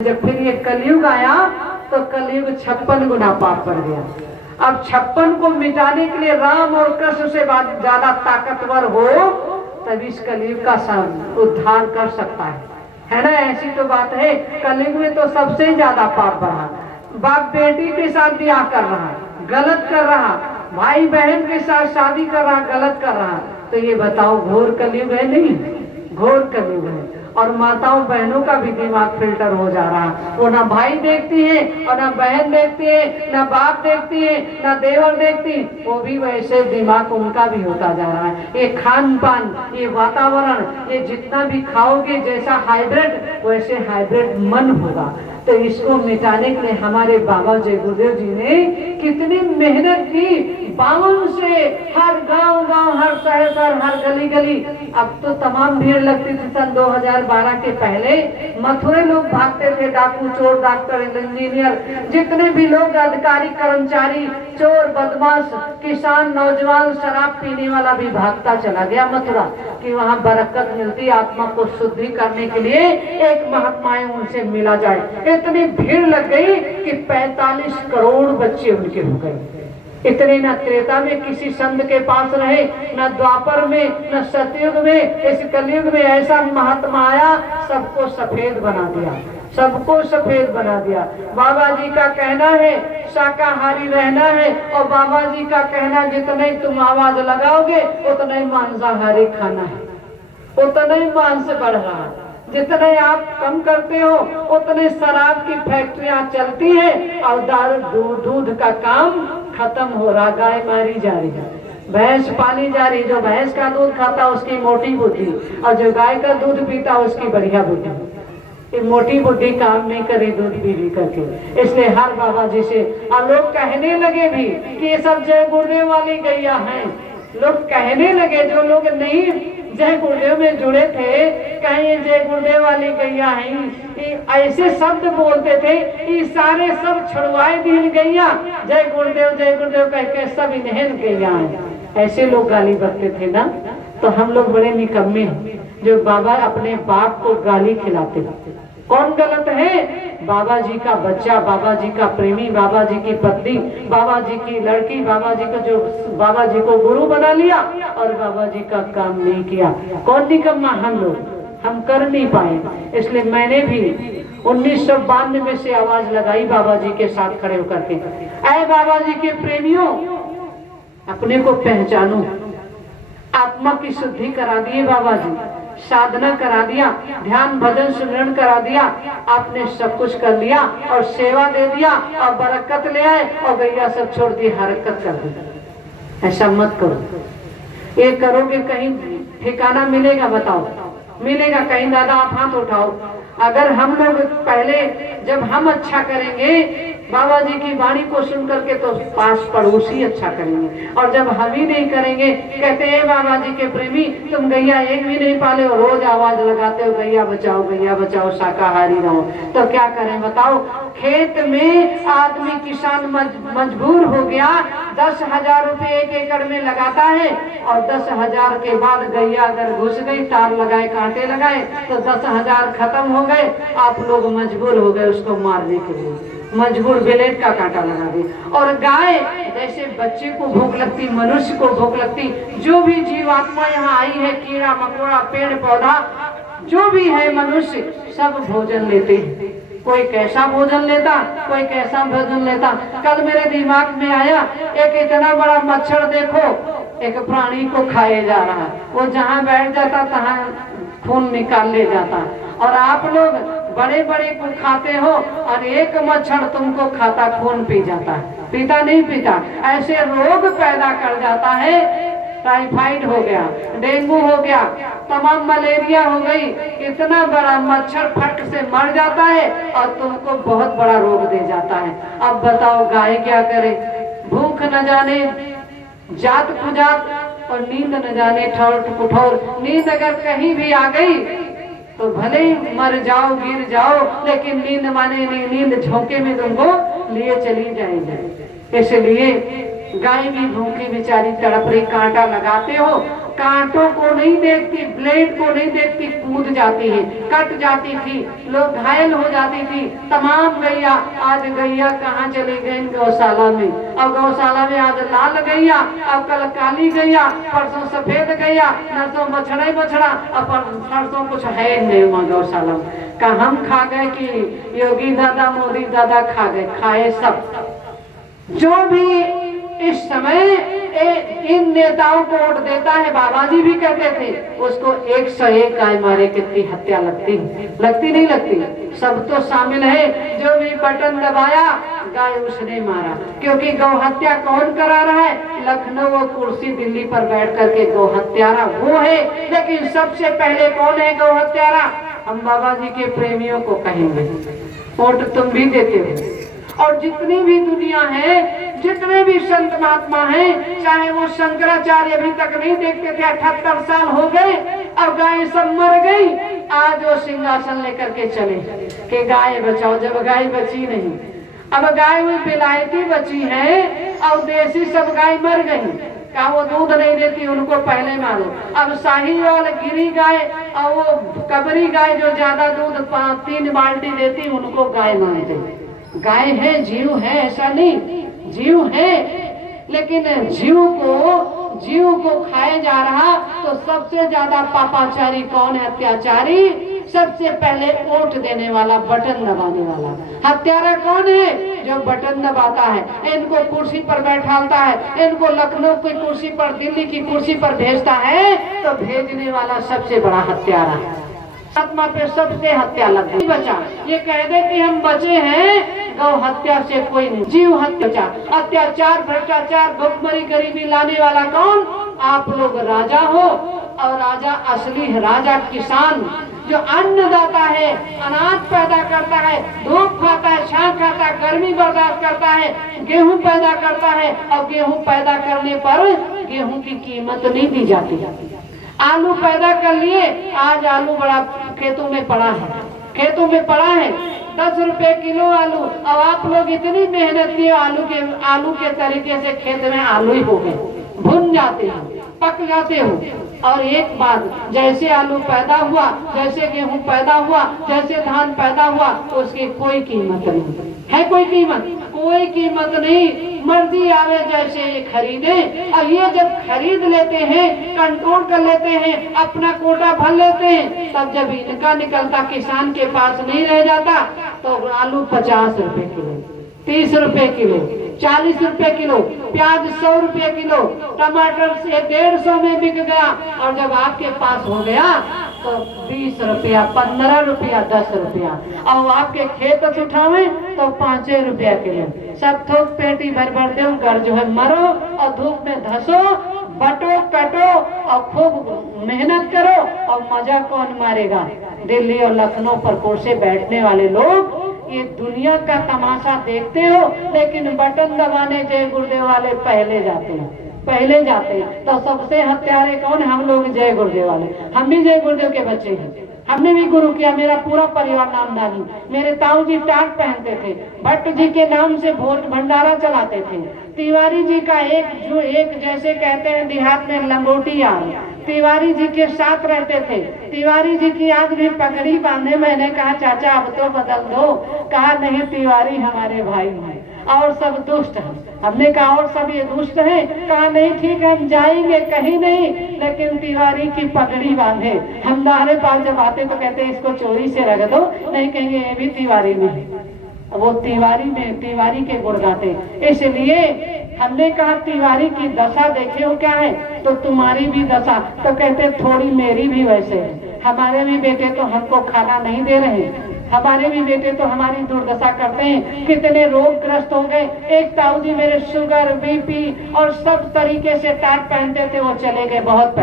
जब फिर ये कलयुग आया तो कलयुग 56 गुना पाप बढ़ गया। अब 56 को मिटाने के लिए राम और कृष्ण से ज्यादा ताकतवर हो तभी इस कलयुग का उद्धार कर सकता है ना। ऐसी तो बात है। कलयुग में तो सबसे ज्यादा पाप बढ़ा। बाप बेटी के साथ ब्याह कर रहा, गलत कर रहा, भाई बहन के साथ शादी कर रहा, गलत कर रहा। तो ये बताओ घोर कलयुग है? नहीं, घोर कलयुग है। और माताओं बहनों का भी दिमाग फिल्टर हो जा रहा है। वो ना भाई देखती है और ना बहन देखती है, ना बाप देखती है, ना देवर देखती, वो भी वैसे दिमाग उनका भी होता जा रहा है। ये खान पान, ये वातावरण, ये जितना भी खाओगे जैसा हाइब्रिड वैसे हाइब्रिड मन होगा। तो इसको मिटाने के लिए हमारे बाबा जय गुरुदेव जी ने कितनी मेहनत की। 52 से हर गांव गांव, हर शहर हर गली गली। अब तो तमाम भीड़ लगती थी। सन 2012 के पहले मथुरे लोग भागते थे, डाकू, चोर, डॉक्टर, इंजीनियर, जितने भी लोग अधिकारी, कर्मचारी, चोर, बदमाश, किसान, नौजवान, शराब पीने वाला भी भागता चला गया मथुरा कि वहाँ बरकत मिलती, आत्मा को शुद्धि करने के लिए एक महात्माएं उनसे मिला जाए। इतनी भीड़ लग गई कि 45 करोड़ बच्चे उनके हो गए। इतने न त्रेता में किसी संत के पास रहे, न द्वापर में, न सतयुग में। इस कलयुग में ऐसा महात्मा आया, सबको सफेद बना दिया, सबको सफेद बना दिया। बाबा जी का कहना है शाकाहारी रहना है, और बाबा जी का कहना जितने तुम आवाज लगाओगे उतना ही मांसाहारी खाना है, उतना ही मांस बढ़ रहा है। जितने आप कम करते हो उतने शराब की फैक्ट्रियां चलती हैं और दारू दूध का काम खत्म हो रहा। गाय मारी जा रही है, भैंस पाली जा रही। जो भैंस का दूध खाता उसकी मोटी बुद्धि, और जो गाय का दूध पीता उसकी बढ़िया बुद्धि। ये मोटी बुद्धि काम नहीं करे दूध पी करके। इसलिए हर बाबा जी से, और लोग कहने लगे भी कि ये सब जय गुरुदेव वाली गैया हैं। लोग कहने लगे, जो लोग नहीं जय गुरुदेव में जुड़े थे, कहीं जय गुरुदेव वाली गैया हैं, ऐसे शब्द बोलते थे। ये सारे सब छुड़वाए दिन गैया, जय गुरुदेव कह के सब इन्हें गैया हैं। ऐसे लोग गाली बकते थे ना। तो हम लोग बड़े निकम्मे हैं जो बाबा अपने बाप को गाली खिलाते हैं। कौन गलत है? बाबा जी का बच्चा, बाबा जी का प्रेमी, बाबा जी की पत्नी, बाबा जी की लड़की, बाबा जी को जो बाबा जी को गुरु बना लिया और बाबा जी का काम नहीं किया। कौन निकम्मा? हम लोग, हम कर नहीं पाए। इसलिए मैंने भी 1992 में से आवाज लगाई बाबा जी के साथ खड़े होकर के, ऐ बाबा जी के प्रेमियों, अपने को पहचानो। आत्मा की शुद्धि करा दिए बाबा जी, साधना करा दिया, ध्यान भजन सुमिरन करा दिया, आपने सब कुछ कर लिया और सेवा दे दिया और बरकत ले आए और गैया सब छोड़ दी, हरकत कर दी। ऐसा मत करो। ये करोगे कहीं ठिकाना मिलेगा? बताओ, मिलेगा कहीं? दादा आप हाथ उठाओ। अगर हम लोग पहले, जब हम अच्छा करेंगे बाबा जी की वाणी को सुन करके, तो पास पड़ोसी अच्छा करेंगे। और जब हम ही नहीं करेंगे, कहते हैं बाबा जी के प्रेमी तुम गैया एक भी नहीं पाले हो, रोज आवाज लगाते हो गैया बचाओ, शाकाहारी रहो। तो क्या करें बताओ? खेत में आदमी किसान मजबूर हो गया, 10,000 रुपये 1 एकड़ में लगाता है, और 10,000 के बाद गैया अगर घुस गई, तार लगाए, कांटे लगाए, तो 10,000 खत्म हो गए। आप लोग मजबूर हो गए उसको मारने के लिए, मजबूर ब्लेड का कांटा लगा दे। और गाय जैसे बच्चे को भूख लगती, मनुष्य को भूख लगती, जो भी जीवात्मा यहाँ आई है, कीड़ा मकोड़ा, पेड़ पौधा, जो भी है मनुष्य, सब भोजन लेते हैं। कोई कैसा भोजन लेता, कोई कैसा भोजन लेता। कल मेरे दिमाग में आया, एक इतना बड़ा मच्छर देखो, एक प्राणी को खाए जा रहा, वो जहाँ बैठ जाता तहाँ खून निकाल ले जाता। और आप लोग बड़े बड़े को खाते हो और एक मच्छर तुमको खाता, खून पी जाता है। पीता नहीं पीता, ऐसे रोग पैदा कर जाता है। टाइफाइड हो गया, डेंगू हो गया, तमाम मलेरिया हो गई। इतना बड़ा मच्छर फट से मर जाता है और तुमको बहुत बड़ा रोग दे जाता है। अब बताओ गाय क्या करे? भूख न जाने जात कुजात और नींद न जाने ठौर कुठौर। नींद अगर कहीं भी आ गई तो भले ही मर जाओ, गिर जाओ, लेकिन नींद माने नहीं, नींद झोंके में तुमको लिए चली जाएगी। इसलिए गाय भी भूखी बेचारी तड़प रही, कांटा लगाते हो कांटों को नहीं देखती, ब्लेड को नहीं देखती, कूद जाती है, कट जाती थी, लोग घायल हो जाती थी। तमाम गैया, आज गैया कहाँ चली गई? गौशाला में। अब गौशाला में आज लाल गैया, अब कल काली गैया, परसों सफेद गैया, नरसों बछड़ा ही बछड़ा, अब परसों कुछ है नहीं वहाँ गौशाला में। का हम खा गए कि योगी दादा मोदी दादा खा गए? खाए सब। जो भी इस समय इन नेताओं को वोट देता है, बाबा जी भी कहते थे, उसको 101 गाय मारे कितनी हत्या लगती नहीं लगती? सब तो शामिल है। जो भी बटन दबाया गाय उसने मारा, क्योंकि गौ हत्या कौन करा रहा है? लखनऊ और कुर्सी दिल्ली पर बैठ करके गौ हत्यारा वो है। लेकिन सबसे पहले कौन है गौ हत्यारा? हम बाबा जी के प्रेमियों को कहेंगे। वोट तुम भी देते हो। और जितनी भी दुनिया है, जितने भी संत महात्मा हैं, चाहे वो शंकराचार्य अभी तक नहीं देखते थे, 78 साल हो गए, अब गाय सब मर गई, आज वो सिंहासन लेकर के चले कि गाय बचाओ, जब गाय बची नहीं। अब गाय हुई विलायती बची है और देसी सब गाय मर गई। क्या वो दूध नहीं देती? उनको पहले मारो। अब साहीवाल, गिरी गाय और वो कबरी गाय जो ज्यादा दूध 3 बाल्टी देती, उनको गाय मानते। गाय है, जीव है, ऐसा नहीं, जीव है, लेकिन जीव को खाए जा रहा। तो सबसे ज्यादा पापाचारी कौन है? अत्याचारी। सबसे पहले वोट देने वाला, बटन दबाने वाला। हत्यारा कौन है? जो बटन दबाता है, इनको कुर्सी पर बैठाता है, इनको लखनऊ की कुर्सी पर, दिल्ली की कुर्सी पर भेजता है, तो भेजने वाला सबसे बड़ा हत्यारा है। आत्मा पे सबसे हत्या लग गई। बचा ये कह दे कि हम बचे हैं, गौ हत्या से कोई नहीं। जीव हत्या, अत्याचार, भ्रष्टाचार, भुखमरी, गरीबी लाने वाला कौन? आप लोग राजा हो, और राजा असली है, राजा किसान जो अन्नदाता है, अनाज पैदा करता है, धूप खाता है, छां खाता है, गर्मी बर्दाश्त करता है, गेहूं पैदा करता है, और गेहूं पैदा करने पर गेहूं की कीमत नहीं दी जाती। आलू पैदा कर लिए, आज आलू बड़ा खेतों में पड़ा है, 10 रुपए किलो आलू। अब आप लोग इतनी मेहनत किए, आलू के तरीके से खेत में आलू ही हो गए, भुन जाते हैं, पक जाते हो। और एक बात, जैसे आलू पैदा हुआ, जैसे गेहूं पैदा हुआ, जैसे धान पैदा हुआ, उसकी कोई कीमत नहीं है। कोई कीमत नहीं। मर्जी आवे जैसे ये खरीदे, और ये जब खरीद लेते हैं, कंट्रोल कर लेते हैं, अपना कोटा भर लेते हैं, तब जब इनका निकलता किसान के पास नहीं रह जाता, तो आलू 50 रुपए किलो, 30 रुपए किलो, 40 रुपए किलो, प्याज 100 रुपए किलो, टमाटर से 150 में बिक गया, और जब आपके पास हो गया तो 20 रुपया, 15 रुपया, 10 रुपया, और आपके खेत से उठावे तो 5 रुपया किलो। सब थोक पेटी भर भर दो, घर जो है मरो, और धूप में धसो, बटो कटो, और खूब मेहनत करो, और मजा कौन मारेगा? दिल्ली और लखनऊ पर कुर्सी बैठने वाले लोग ये दुनिया का तमाशा देखते हो, लेकिन बटन दबाने जय गुरुदेव वाले पहले जाते हैं। तो सबसे हत्यारे कौन? हम लोग जय गुरुदेव वाले। हम भी जय गुरुदेव के बच्चे हैं, हमने भी गुरु किया, मेरा पूरा परिवार नामधारी। मेरे ताऊ जी टाट पहनते थे, भट्ट जी के नाम से भोज भंडारा चलाते थे। तिवारी जी का एक जैसे कहते हैं देहात में लंगोटी यार, तिवारी जी के साथ रहते थे। तिवारी जी की आज भी पगड़ी बांधे। मैंने कहा चाचा अब तो बदल दो, कहा नहीं तिवारी हमारे भाई हैं और सब दुष्ट हैं। हमने कहा और सब ये दुष्ट हैं? कहा नहीं ठीक है, हम जाएंगे कहीं नहीं, लेकिन तिवारी की पगड़ी बांधे। हम हमारे पास जब आते तो कहते इसको चोरी से रख दो, नहीं कहेंगे ये भी तिवारी में है। वो तिवारी के गुण गाते। इसलिए हमने कहा तिवारी की दशा देखे हो क्या है, तो तुम्हारी भी दशा, तो कहते थोड़ी मेरी भी वैसे है। हमारे भी बेटे तो हमको खाना नहीं दे रहे, हमारे भी बेटे तो हमारी दुर्दशा करते हैं। कितने रोग ग्रस्त हो गए। एक ताऊ जी मेरे शुगर, बीपी और सब तरीके से टाट पहनते थे, वो चले गए बहुत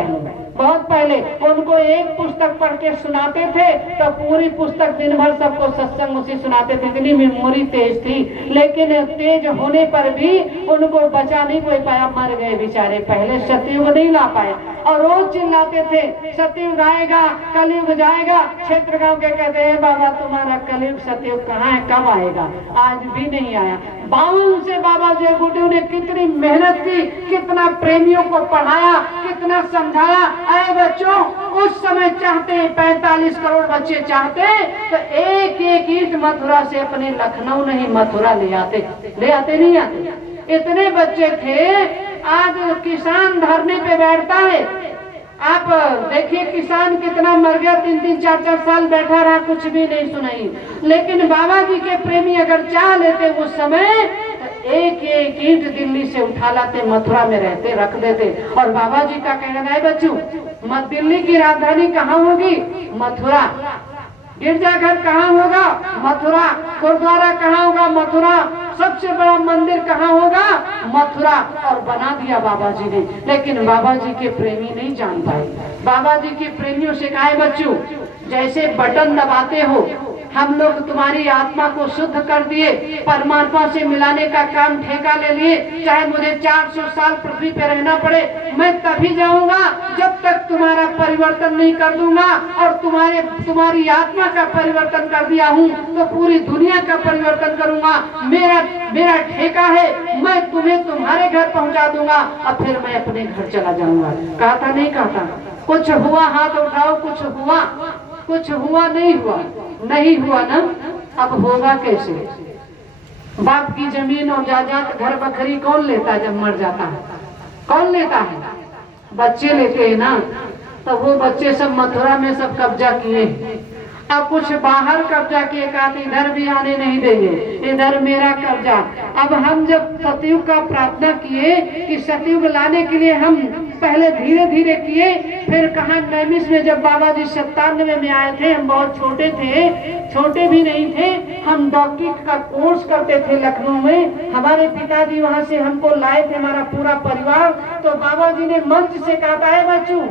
पहले। उनको एक पुस्तक पढ़ के सुनाते थे तो पूरी पुस्तक दिन भर सबको सत्संग उसी सुनाते थे, इतनी मेमोरी तेज थी। लेकिन तेज होने पर भी उनको बचा नहीं कोई पाया, मर गए बेचारे। पहले सतयुग नहीं ला पाए। और रोज चिल्लाते थे सतयुग आएगा, कलयुग जाएगा। क्षेत्र गांव के कहते हैं बाबा तुम्हारा कलयुग सतयुग कहाँ है, कब आएगा? आज भी नहीं आया। 52 से बाबा जय बूढ़े ने कितनी मेहनत की, कितना प्रेमियों को पढ़ाया, कितना समझाया। अरे बच्चों, उस समय चाहते 45 करोड़ बच्चे चाहते तो एक एक ईंट मथुरा से अपने लखनऊ नहीं मथुरा ले आते नहीं आते? इतने बच्चे थे। आज किसान धरने पे बैठता है, आप देखिए किसान कितना मर गया, 3-3, 4-4 साल बैठा रहा, कुछ भी नहीं सुनाई। लेकिन बाबा जी के प्रेमी अगर चाह लेते उस समय तो एक एक ईंट दिल्ली से उठा लाते, मथुरा में रहते, रख देते। और बाबा जी का कहना है बच्चों, दिल्ली की राजधानी कहाँ होगी? मथुरा। गिरजाघर कहाँ होगा? मथुरा। गुरुद्वारा कहाँ होगा? मथुरा। सबसे बड़ा मंदिर कहाँ होगा? मथुरा। और बना दिया बाबा जी ने। लेकिन बाबा जी के प्रेमी नहीं जान पाए। बाबा जी के प्रेमियों से कहा है बच्चों, जैसे बटन दबाते हो, हम लोग तुम्हारी आत्मा को शुद्ध कर दिए, परमात्मा से मिलाने का काम ठेका ले लिए। चाहे मुझे 400 साल पृथ्वी पे रहना पड़े, मैं तभी जाऊंगा जब तक तुम्हारा परिवर्तन नहीं कर दूंगा। और तुम्हारी आत्मा का परिवर्तन कर दिया हूँ तो पूरी दुनिया का परिवर्तन करूंगा। मेरा ठेका है, मैं तुम्हें तुम्हारे घर पहुंचा दूंगा और फिर मैं अपने घर चला जाऊंगा। कहा था नहीं कहा था? कुछ हुआ? हाथ उठाओ। कुछ हुआ? कुछ हुआ? नहीं हुआ ना। अब होगा कैसे? बाप की जमीन और जायदाद घर बखरी कौन लेता है जब मर जाता है? कौन लेता है? बच्चे लेते हैं ना। तो वो बच्चे सब मथुरा में सब कब्जा किए। अब कुछ बाहर कब्जा किए, कहा इधर भी आने नहीं देंगे, इधर मेरा कब्जा। अब हम जब सतयुग का प्रार्थना किए कि सतयुग लाने के लिए हम पहले धीरे धीरे किए, फिर कहा नैमिष में जब बाबा जी 97 में आए थे, हम बहुत छोटे थे, छोटे भी नहीं थे, हम डॉक्टरी का कोर्स करते थे लखनऊ में। हमारे पिताजी वहां से हमको लाए थे, हमारा पूरा परिवार। तो बाबा जी ने मंच से कहा है बच्चों,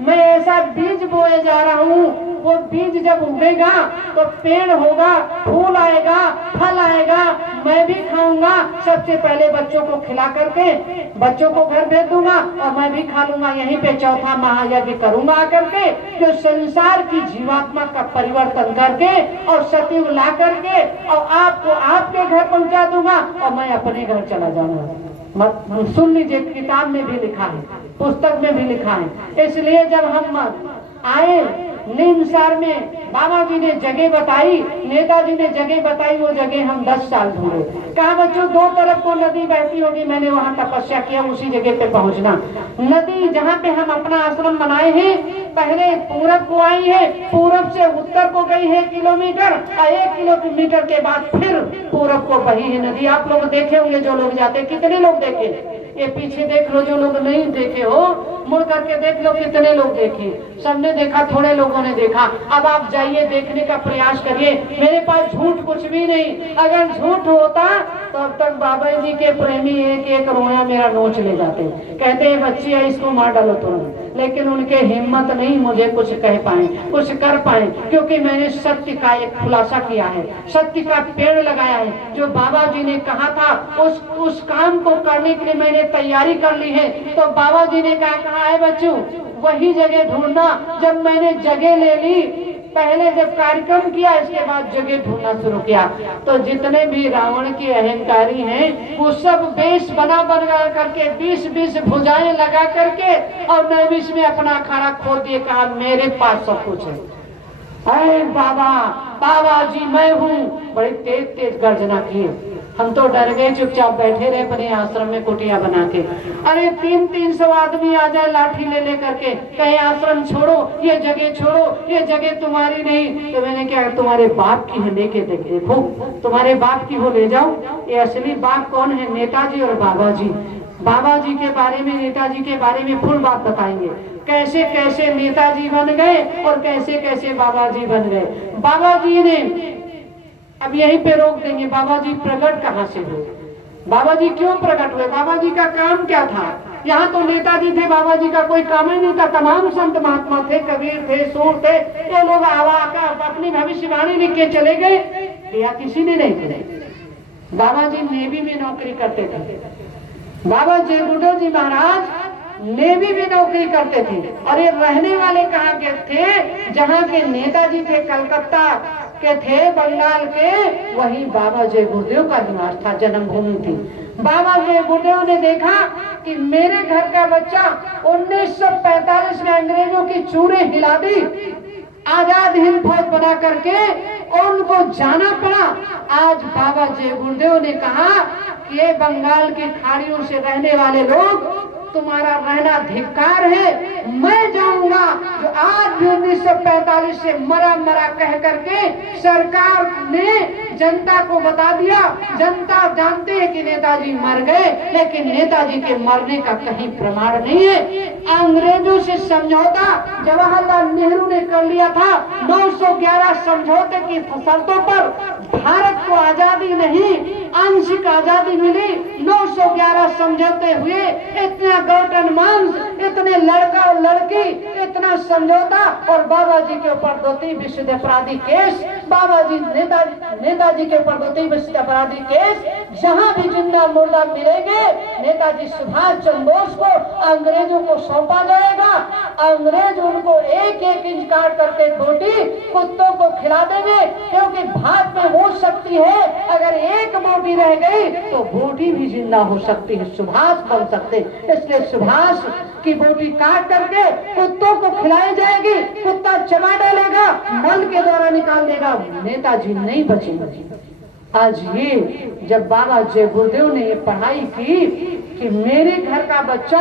मैं ऐसा बीज बोए जा रहा हूँ, वो बीज जब उगेगा तो पेड़ होगा, फूल आएगा, फल आएगा, मैं भी खाऊंगा। सबसे पहले बच्चों को खिला करके बच्चों को घर भेज दूंगा और मैं भी खा लूंगा। यहीं पे चौथा महायज्ञ करूंगा आकर के, जो संसार की जीवात्मा का परिवर्तन करके और सतयुग ला करके और आपको आपके घर पहुंचा दूंगा और मैं अपने घर चला जाऊंगा। सुन लीजिए, किताब में भी लिखा है, पुस्तक में भी लिखा है। इसलिए जब हम आए नीमसार में, बाबा जी ने जगह बताई, नेताजी ने जगह बताई, वो जगह हम 10 साल ढूंढे। कहा बच्चों, 2 तरफ को नदी बहती होगी, मैंने वहां तपस्या किया उसी जगह पे पहुंचना। नदी जहाँ पे हम अपना आश्रम बनाए हैं, पहले पूरब को आई है, पूरब से उत्तर को गई है किलोमीटर, और 1 किलोमीटर के बाद फिर पूरब को बही है नदी। आप लोग देखे होंगे, जो लोग जाते, कितने लोग देखे? ये पीछे देख लो, जो लोग नहीं देखे हो मुड़ करके देख लो, कितने लोग देखे? सबने देखा, थोड़े लोगों ने देखा। अब आप जाइए, देखने का प्रयास करिए। मेरे पास झूठ कुछ भी नहीं। अगर झूठ होता तो अब तक बाबा जी के प्रेमी एक एक रोया मेरा नोच ले जाते, कहते हैं बच्ची है, इसको मार डालो तुरंत। लेकिन उनके हिम्मत नहीं मुझे कुछ कह पाए, कुछ कर पाए, क्योंकि मैंने सत्य का एक खुलासा किया है, सत्य का पेड़ लगाया है। जो बाबा जी ने कहा था उस काम को करने के लिए मैंने तैयारी कर ली है। तो बाबा जी ने क्या कहा है बच्चों, वही जगह ढूंढना। जब मैंने जगह ले ली, पहले जब कार्यक्रम किया, इसके बाद जगह ढूंढना शुरू किया, तो जितने भी रावण के अहंकारी हैं वो सब बेस बना करके 20-20 भुजाएं लगा करके और नैमिष में अपना अखाड़ा खोल दिए। कहा मेरे पास सब कुछ है। अरे बाबा जी मैं हूँ। बड़ी तेज तेज गर्जना किए। हम तो डर गए, चुपचाप बैठे रहे अपने आश्रम में कुटिया बना के। अरे 300 आदमी आ जाए लाठी ले करके, कहे आश्रम छोड़ो, ये जगह छोड़ो, ये जगह तुम्हारी नहीं। तो मैंने क्या, तुम्हारे बाप की है, लेके देखो, तुम्हारे बाप की हो ले जाओ। ये असली बाप कौन है? नेताजी और बाबा जी। बाबा जी के बारे में, नेताजी के बारे में फुल बात बताएंगे, कैसे कैसे नेताजी बन गए और कैसे कैसे बाबा जी बन गए। बाबा जी ने, अब यहीं पे रोक देंगे, बाबा जी प्रकट कहाँ से हुए? बाबा जी क्यों प्रकट हुए? बाबा जी का काम क्या था? यहाँ तो नेताजी थे, बाबा जी का कोई काम ही नहीं था। तमाम संत महात्मा थे, कबीर थे, सूर थे, ये लोग अपनी भविष्यवाणी लिख के चले गए, या किसी ने नहीं करे। बाबा जी नेवी में नौकरी करते थे। बाबा जय बूढ़ो जी महाराज नेवी में नौकरी करते थे। और ये रहने वाले कहाँ के थे? जहाँ के नेताजी थे, कलकत्ता के थे, बंगाल के, वही बाबा जय गुरुदेव का निवास था, जन्मभूमि थी। बाबा जय गुरुदेव ने देखा कि मेरे घर का बच्चा 1945 में अंग्रेजों की चूड़े हिला दी, आजाद हिंद फौज बना करके, और उनको जाना पड़ा। आज बाबा जय गुरुदेव ने कहा कि ये बंगाल की खाड़ियों से रहने वाले लोग, तुम्हारा रहना धिक्कार है। मैं जाऊंगा जो आज भी 1945 से मरा मरा कह करके सरकार ने जनता को बता दिया। जनता जानते है कि नेताजी मर गए, लेकिन नेताजी के मरने का कहीं प्रमाण नहीं है। अंग्रेजों से समझौता जवाहरलाल नेहरू ने कर लिया था। 911 समझौते की शर्तों पर भारत को आजादी नहीं, आंशिक आजादी मिली। 911 समझौते हुए, इतना गौटन मांस, इतने लड़का और लड़की, इतना समझौता, और बाबा जी के ऊपर 2-3 विश्व अपराधी केस, बाबा जी नेताजी के ऊपर 2-3 विश्व अपराधी केस। जहां भी जिंदा मुर्दा मिलेंगे, नेताजी सुभाष चंद्र बोस को अंग्रेजों को सौंपा जाएगा। अंग्रेज उनको 1-1 इंच काट करके बोटी कुत्तों को खिला देंगे, क्योंकि भात में हो सकती है, अगर एक बोटी रह गई तो बोटी भी जिंदा हो सकती है, सुभाष बन सकते। इसलिए सुभाष की बोटी काट करके कुत्तों को खिलाई जाएगी, कुत्ता चबा डालेगा, मल के द्वारा निकाल देगा, नेताजी नहीं बचेंगे। आज ये जब बाबा जय गुरुदेव ने ये पढ़ाई की कि मेरे घर का बच्चा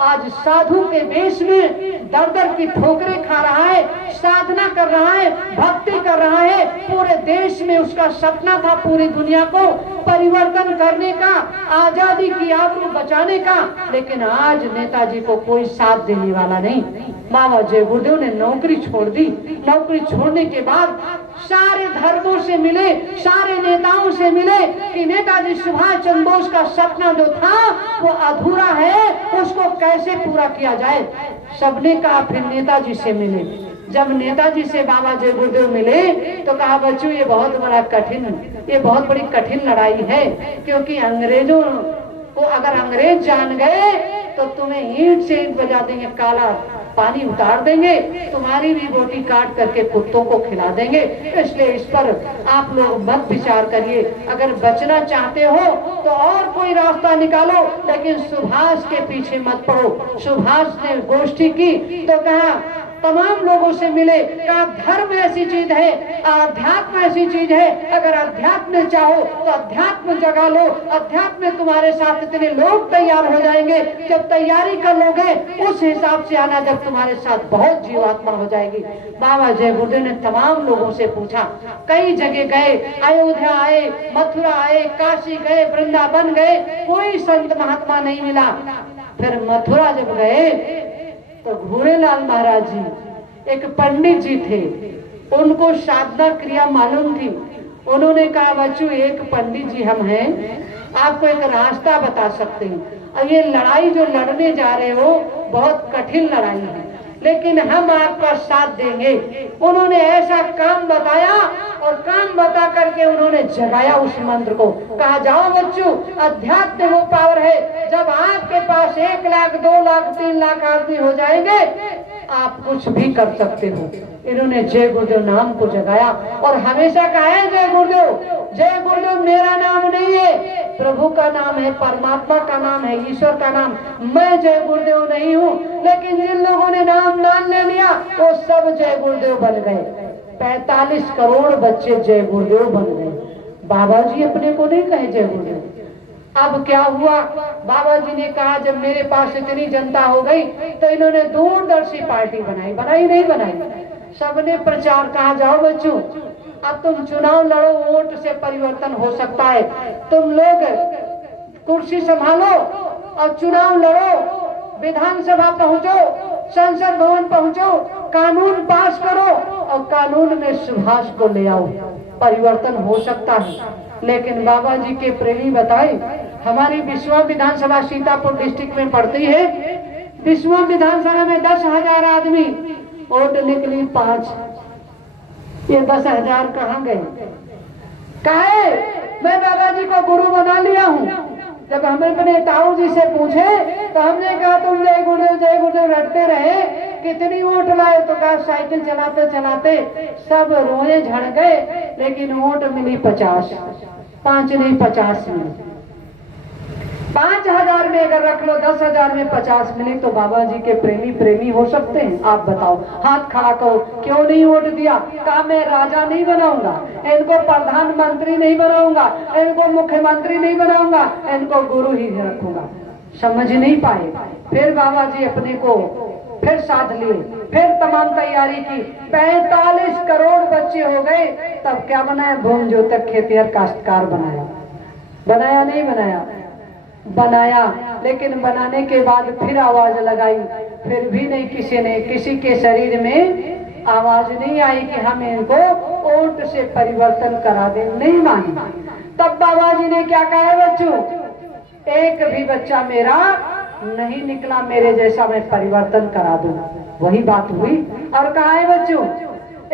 आज साधु के वेश में दर दर की ठोकरें खा रहा है, साधना कर रहा है, भक्ति कर रहा है, पूरे देश में उसका सपना था पूरी दुनिया को परिवर्तन करने का, आजादी की आबरू बचाने का, लेकिन आज नेताजी को कोई साथ देने वाला नहीं। बाबा जय गुरुदेव ने नौकरी छोड़ दी। नौकरी छोड़ने के बाद सारे धर्मों से मिले, सारे नेताओं से मिले कि नेताजी सुभाष चंद्र बोस का सपना जो था वो अधूरा है, उसको कैसे पूरा किया जाए। सबने कहा फिर नेताजी से मिले। जब नेताजी से बाबा जय गुरुदेव मिले तो कहा बच्चों ये बहुत बड़ी कठिन लड़ाई है, क्योंकि अंग्रेजों को अगर अंग्रेज जान गए तो तुम्हें ईंट से ईंट बजा देंगे, काला पानी उतार देंगे, तुम्हारी भी बोटी काट करके कुत्तों को खिला देंगे। इसलिए इस पर आप लोग मत विचार करिए। अगर बचना चाहते हो तो और कोई रास्ता निकालो, लेकिन सुभाष के पीछे मत पड़ो। सुभाष ने गोष्ठी की तो कहा, तमाम लोगों से मिले, कहा धर्म ऐसी चीज है, अध्यात्म ऐसी चीज है, अगर अध्यात्म चाहो तो अध्यात्म जगा लो। अध्यात्म में तुम्हारे साथ इतने लोग तैयार हो जाएंगे, जब तैयारी कर लोगे उस हिसाब से आना, जब तुम्हारे साथ बहुत जीवात्मा हो जाएगी। बाबा जय गुरुदेव ने तमाम लोगों से पूछा, कई जगह गए, अयोध्या आए, मथुरा आए, काशी गए, वृंदावन गए, कोई संत महात्मा नहीं मिला। फिर मथुरा जब गए तो घूरेलाल महाराज जी एक पंडित जी थे, उनको साधना क्रिया मालूम थी। उन्होंने कहा बच्चों एक पंडित जी हम हैं, आपको एक रास्ता बता सकते हैं। अब ये लड़ाई जो लड़ने जा रहे हो बहुत कठिन लड़ाई है, लेकिन हम आपका साथ देंगे। उन्होंने ऐसा काम बताया और काम बता करके उन्होंने जगाया उस मंत्र को। कहा जाओ बच्चों, अध्यात्म वो पावर है, जब आपके पास 1 लाख 2 लाख 3 लाख आदमी हो जाएंगे आप कुछ भी कर सकते हो। इन्होंने जय गुरुदेव नाम को जगाया और हमेशा कहा है जय गुरुदेव। जय गुरुदेव मेरा नाम नहीं है, प्रभु का नाम है, परमात्मा का नाम है, ईश्वर का नाम। मैं जय गुरुदेव नहीं हूँ, लेकिन जिन लोगों ने नाम ले लिया वो सब जय गुरुदेव बन गए। 45 करोड़ बच्चे जय गुरुदेव बन गए। बाबा जी अपने को नहीं कहे जय गुरुदेव। अब क्या हुआ, बाबा जी ने कहा जब मेरे पास इतनी जनता हो गई तो इन्होंने दूरदर्शी पार्टी बनाई नहीं बनाई, सबने प्रचार। कहा जाओ बच्चों, अब तुम चुनाव लड़ो, वोट से परिवर्तन हो सकता है। तुम लोग कुर्सी संभालो और चुनाव लड़ो, विधानसभा पहुंचो, संसद भवन पहुंचो, कानून पास करो और कानून में सुभाष को ले आओ, परिवर्तन हो सकता है। लेकिन बाबा जी के प्रेमी बताए, हमारी विश्वा विधानसभा सीतापुर डिस्ट्रिक्ट में पड़ती है। विश्वा विधानसभा में 10,000 आदमी, वोट निकली 5। ये 10,000 कहाँ गए? कहे मैं बाबा जी को गुरु बना लिया हूँ, जब हम अपने ताऊ जी से पूछे तो हमने कहा तुम जय गुरुदेव रटते रहे, कितनी वोट लाए? तो कहा साइकिल चलाते चलाते सब रोए झड़ गए, लेकिन वोट मिली 50, 5 नहीं 50 मिली। 5,000 में अगर रख लो, 10,000 में 50 मिले तो बाबा जी के प्रेमी हो सकते हैं? आप बताओ, हाथ खड़ा करो, क्यों नहीं वोट दिया? कहा मैं राजा नहीं बनाऊंगा, इनको प्रधानमंत्री नहीं बनाऊंगा, इनको मुख्यमंत्री नहीं बनाऊंगा, इनको गुरु ही रखूंगा। समझ नहीं पाए। फिर बाबा जी अपने को फिर साध लिए, फिर तमाम तैयारी की। 45 करोड़ बच्चे हो गए, तब क्या बनाया? भूम ज्योतक खेतिहर काश्तकार बनाया। बनाया नहीं बनाया, लेकिन बनाने के बाद फिर आवाज लगाई, फिर भी नहीं, किसी के शरीर में आवाज नहीं आई कि हम इनको वोट से परिवर्तन करा दें। नहीं मानी। तब बाबा जी ने क्या कहा? बच्चों, एक भी बच्चा मेरा नहीं निकला मेरे जैसा, मैं परिवर्तन करा दूं। वही बात हुई। और कहा है बच्चों,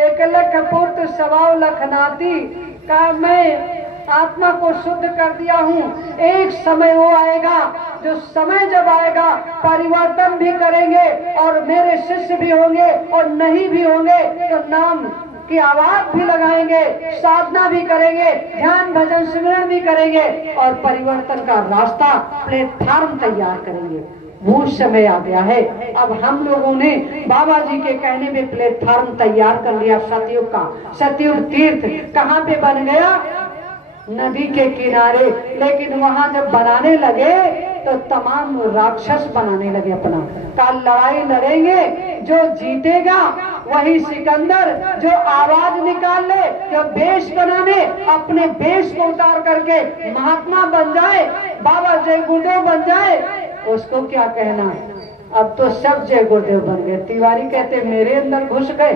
1 लख पुत्र 1.25 लाख नाती का मैं आत्मा को शुद्ध कर दिया हूँ। एक समय वो आएगा, जो समय जब आएगा परिवर्तन भी करेंगे और मेरे शिष्य भी होंगे, और नहीं भी होंगे तो नाम की आवाज भी लगाएंगे, साधना भी करेंगे, ध्यान भजन सिमरन भी करेंगे, और परिवर्तन का रास्ता प्लेटफॉर्म तैयार करेंगे। वो समय आ गया है। अब हम लोगों ने बाबा जी के कहने में प्लेटफॉर्म तैयार कर लिया सतयुग का। सतयुग तीर्थ कहाँ पे बन गया? नदी के किनारे। लेकिन वहां जब बनाने लगे तो तमाम राक्षस बनाने लगे अपना। कल लड़ाई लड़ेंगे, जो जीतेगा वही सिकंदर, जो आवाज निकाल ले, जो बेश बनाने, अपने बेश को उतार करके महात्मा बन जाए, बाबा जय गुरुदेव बन जाए, उसको क्या कहना। अब तो सब जय गुरुदेव बन गए। तिवारी कहते मेरे अंदर घुस गए,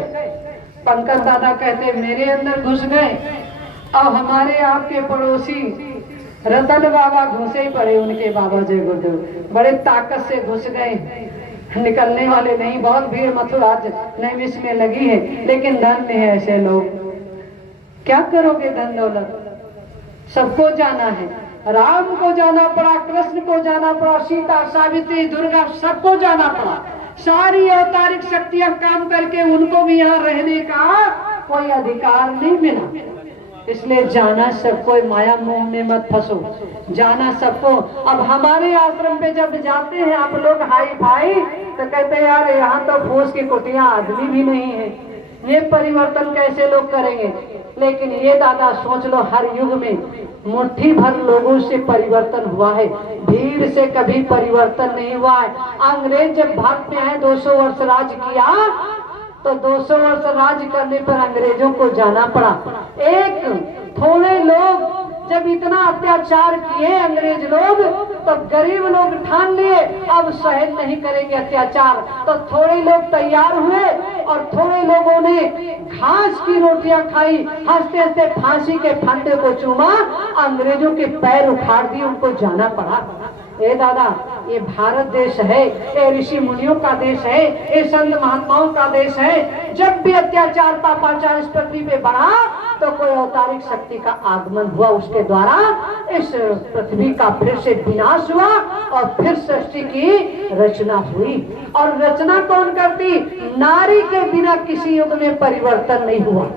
पंकज दादा कहते मेरे अंदर घुस गए, और हमारे आपके पड़ोसी रतन बाबा घुसे ही पड़े। उनके बाबा जय गुरुदेव बड़े ताकत से घुस गए, निकलने वाले नहीं। बहुत भीड़ मथुरा नैमिष में लगी है, लेकिन धन्य है ऐसे लोग। क्या करोगे धन दौलत? सबको जाना है। राम को जाना पड़ा, कृष्ण को जाना पड़ा, सीता, सावित्री, दुर्गा, सबको जाना पड़ा। सारी अवतारिक शक्तियां काम करके उनको भी यहाँ रहने का कोई अधिकार नहीं मिला। इसलिए जाना सबको, माया मोह में मत फंसो, जाना सबको। अब हमारे आश्रम पे जब जाते हैं आप लोग हाई फाई, तो कहते हैं यार यहाँ तो फूस की कुटियां, आदमी भी नहीं है, ये परिवर्तन कैसे लोग करेंगे। लेकिन ये दादा सोच लो, हर युग में मुट्ठी भर लोगों से परिवर्तन हुआ है, भीड़ से कभी परिवर्तन नहीं हुआ है। अंग्रेज जब भारत में आए, 200 वर्ष राज किया, तो 200 वर्ष राज करने पर अंग्रेजों को जाना पड़ा। एक थोड़े लोग जब इतना अत्याचार किए अंग्रेज लोग, तो गरीब लोग ठान लिए अब सहन नहीं करेंगे अत्याचार, तो थोड़े लोग तैयार हुए और थोड़े लोगों ने घास की रोटियां खाई, हंसते हंसते फांसी के फंदे को चूमा, अंग्रेजों के पैर उखाड़ दिए, उनको जाना पड़ा। ए दादा, ये भारत देश है, ये ऋषि मुनियों का देश है, ये संत महात्माओं का देश है। जब भी अत्याचार पापाचार इस पृथ्वी पे बढ़ा, तो कोई अवतारिक शक्ति का आगमन हुआ, उसके द्वारा इस पृथ्वी का फिर से विनाश हुआ और फिर सृष्टि की रचना हुई। और रचना कौन करती? नारी के बिना किसी युग में परिवर्तन नहीं हुआ।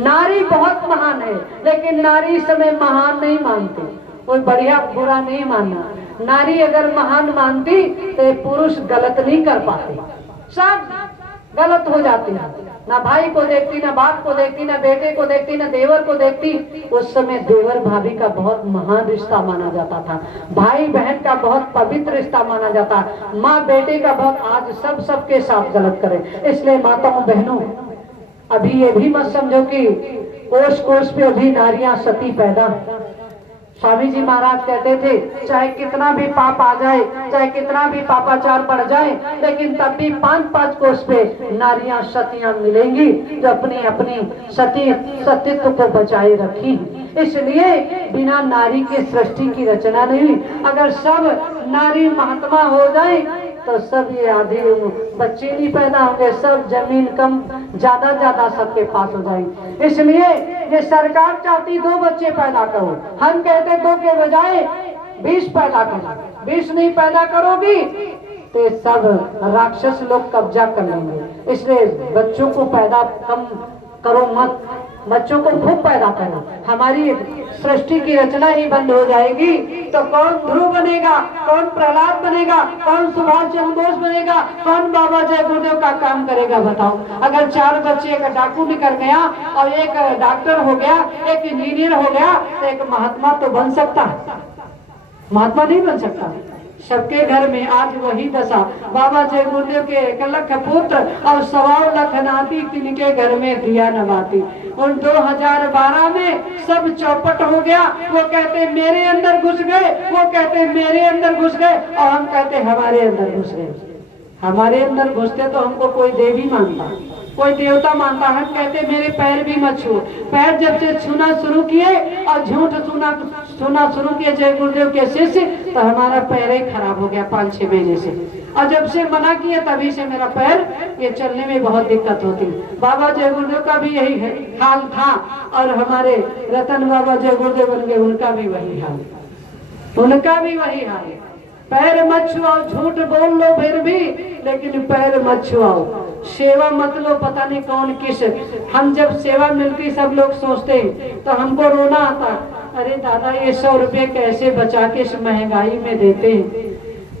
नारी बहुत महान है, लेकिन नारी इस समय महान नहीं मानती। कोई बढ़िया बुरा नहीं मानना। नारी अगर महान मानती तो पुरुष गलत नहीं कर पाते, सब गलत हो जाती है। ना भाई को देखती, ना बाप को देखती, ना बेटे को देखती, ना देवर को देखती। उस समय देवर भाभी का बहुत महान रिश्ता माना जाता था, भाई बहन का बहुत पवित्र रिश्ता माना जाता, माँ बेटे का बहुत। आज सब सबके साथ गलत करे। इसलिए माताओं बहनों, अभी ये भी मत समझो कि कोष कोष पे अभी नारियां सती पैदा। स्वामी जी महाराज कहते थे चाहे कितना भी पाप आ जाए, चाहे कितना भी पापाचार बढ़ जाए, लेकिन तब भी 5-5 कोष पे नारियां सतियां मिलेंगी जो अपनी अपनी सतीत्व को बचाए रखी। इसलिए बिना नारी के सृष्टि की रचना नहीं हुई। अगर सब नारी महात्मा हो जाए तो सब ये आधे बच्चे नहीं पैदा होंगे, सब जमीन कम ज्यादा सबके पास हो जाएंगे। इसलिए ये सरकार चाहती 2 बच्चे पैदा करो, हम कहते 2 के बजाय 20 पैदा करो, 20 नहीं पैदा करोगी तो सब राक्षस लोग कब्जा कर लेंगे। इसलिए बच्चों को पैदा कम करो मत, बच्चों को खूब पैदा करो। हमारी सृष्टि की रचना ही बंद हो जाएगी तो कौन ध्रुव बनेगा, कौन प्रहलाद बनेगा, कौन सुभाष चंद्र बोस बनेगा, कौन बाबा जय गुरुदेव का काम करेगा बताओ। अगर 4 बच्चे, एक डाकू निकल गया और एक डॉक्टर हो गया, एक इंजीनियर हो गया तो एक महात्मा तो बन सकता है? महात्मा नहीं बन सकता। सबके घर में आज वही दशा। बाबा जय गुरुदेव के 1 लाख पुत्र और 1.25 लाख नाती, तिनके घर में दिया न बाती। उन 2012 में सब चौपट हो गया। वो कहते मेरे अंदर घुस गए, वो कहते मेरे अंदर घुस गए, और हम कहते हमारे अंदर घुस गए। हमारे अंदर घुसते तो हमको कोई देवी मानता, कोई देवता मानता। हम कहते मेरे पैर भी मत छू। पैर जब से छूना शुरू किए और झूठ छूना शुरू किए जय गुरुदेव के शिष्य, तो हमारा पैर ही खराब हो गया 5-6 महीने से। और जब से मना किए तभी से मेरा पैर ये चलने में बहुत दिक्कत होती। बाबा जय गुरुदेव का भी यही हाल था और हमारे रतन बाबा जय गुरुदेव बन गए, उनका भी वही हाल, उनका भी वही हाल है। पैर मत छुआओ, झूठ बोल लो फिर भी, लेकिन पैर मत छुआओ। सेवा मत लो, पता नहीं कौन किस। हम जब सेवा मिलती सब लोग सोचते हैं तो हमको रोना आता, अरे दादा ये 100 रुपये कैसे बचा के इस महंगाई में देते हैं।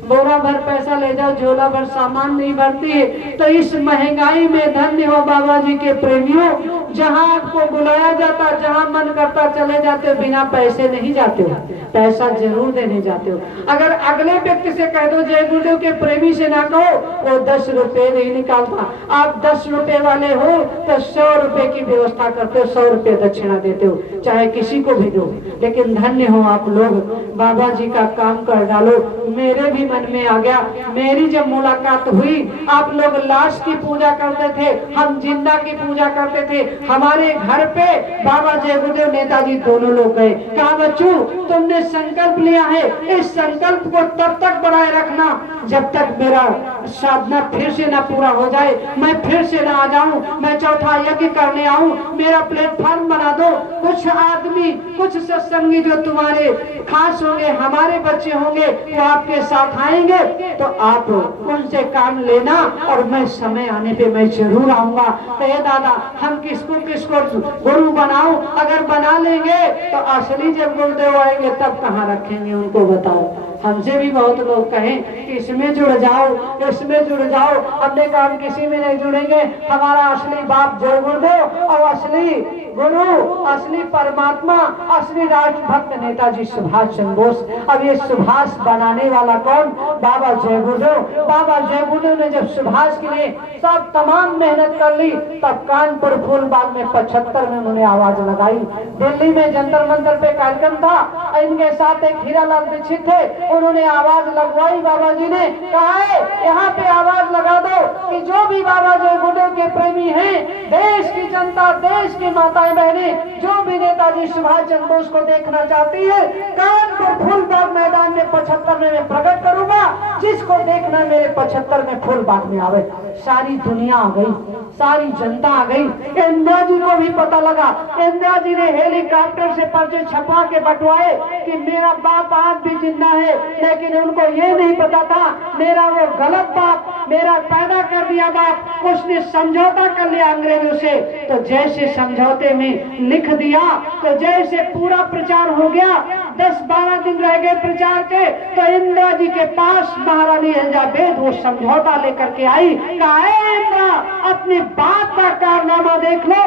बोरा भर पैसा ले जाओ, झोला भर सामान नहीं भरती है। तो इस महंगाई में धन्य हो बाबा जी के प्रेमियों, जहाँ आपको बुलाया जाता, जहाँ मन करता चले जाते हो, बिना पैसे नहीं जाते हो, पैसा जरूर देने जाते हो। अगर अगले व्यक्ति से कह दो जय गुरुदेव के प्रेमी से ना कहो, वो 10 रुपये नहीं निकालता। आप 10 रुपये वाले हो तो 100 रुपये की व्यवस्था करते हो, 100 रुपये दक्षिणा देते हो, चाहे किसी को भी दो। लेकिन धन्य हो आप लोग, बाबा जी का काम कर डालो। मेरे भी मन में आ गया, मेरी जब मुलाकात हुई, आप लोग लाश की पूजा करते थे, हम जिंदा की पूजा करते थे। हमारे घर पे बाबा जय गुरुदेव नेताजी दोनों लोग गए। कहा बच्चों तुमने संकल्प लिया है, इस संकल्प को तब तक बनाए रखना जब तक मेरा साधना फिर से ना पूरा हो जाए, मैं फिर से ना आ जाऊं, मैं चौथा यज्ञ करने आऊं, मेरा प्लेटफॉर्म बना दो। कुछ आदमी, कुछ सत्संगी जो तुम्हारे खास होंगे, हमारे बच्चे होंगे, वो आपके साथ आएंगे तो आप उनसे काम लेना और मैं समय आने पे मैं जरूर आऊंगा। तो ये दादा हम किसको गुरु बनाऊं? अगर बना लेंगे तो असली जब गुरुदेव आएंगे तब कहाँ रखेंगे उनको बताओ। हमसे भी बहुत लोग कहें कि इसमें जुड़ जाओ, इसमें जुड़ जाओ। हमने कहा हम किसी में नहीं जुड़ेंगे। हमारा असली बाप जय गुरुदेव और असली गुरु, असली परमात्मा, असली राष्ट्रभक्त नेताजी सुभाष चंद्र बोस। अब ये सुभाष बनाने वाला कौन? बाबा जय गुरुदेव। बाबा जय गुरुदेव ने जब सुभाष के लिए सब तमाम मेहनत कर ली, तब कानपुर फूलबाग में 75 में उन्होंने आवाज लगाई। दिल्ली में जंतर मंतर पे कार्यक्रम था, इनके साथ एक हीरालाल दीक्षित थे, उन्होंने आवाज लगवाई। बाबा जी ने कहा है यहाँ पे आवाज लगा दो कि जो भी बाबा जय गुरुदेव के प्रेमी हैं, देश की जनता, देश की माताएं बहनें, जो भी नेताजी सुभाष चंद्र बोस को देखना चाहती है, कानपुर फूलबाग मैदान में 75 में मैं प्रकट करूंगा। जिसको देखना मेरे 75 में फूलबाग में आवे। सारी दुनिया आ गई, सारी जनता आ गई। इंदिरा जी को भी पता लगा। इंदिरा जी ने हेलीकॉप्टर से पर्चे छपवा के बंटवाए कि मेरा बाप आज भी जिंदा है, लेकिन उनको ये नहीं पता था मेरा वो गलत बाप, मेरा पैदा कर दिया बाप, उसने समझौता कर लिया अंग्रेजों से। तो जैसे समझौते में लिख दिया तो जैसे पूरा प्रचार हो गया, 10-12 दिन रह गए प्रचार के, तो इंदिरा जी के पास महारानी एलिजाबेथ वो समझौता लेकर के आई। कहा इंदिरा अपने बाप का कारनामा देख लो।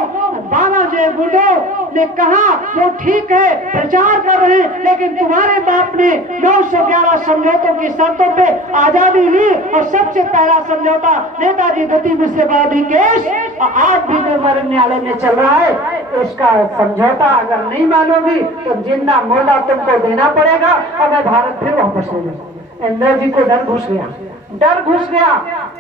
बाबा जय गुरुदेव ने कहा वो ठीक है प्रचार कर रहे हैं, लेकिन तुम्हारे बाप ने 911 समझौतों की शर्तों पे आजादी ली और सबसे पहला समझौता नेताजी दत्ती मिश्र विरोधी केस आज भी निर्भया न्यायालय में चल रहा है। उसका समझौता अगर नहीं मानोगी तो जिंदा मुर्दा तुमको देना पड़ेगा, अगर भारत फिर वापस ले जाए। इंदिरा जी को डर घुस गया, डर घुस गया।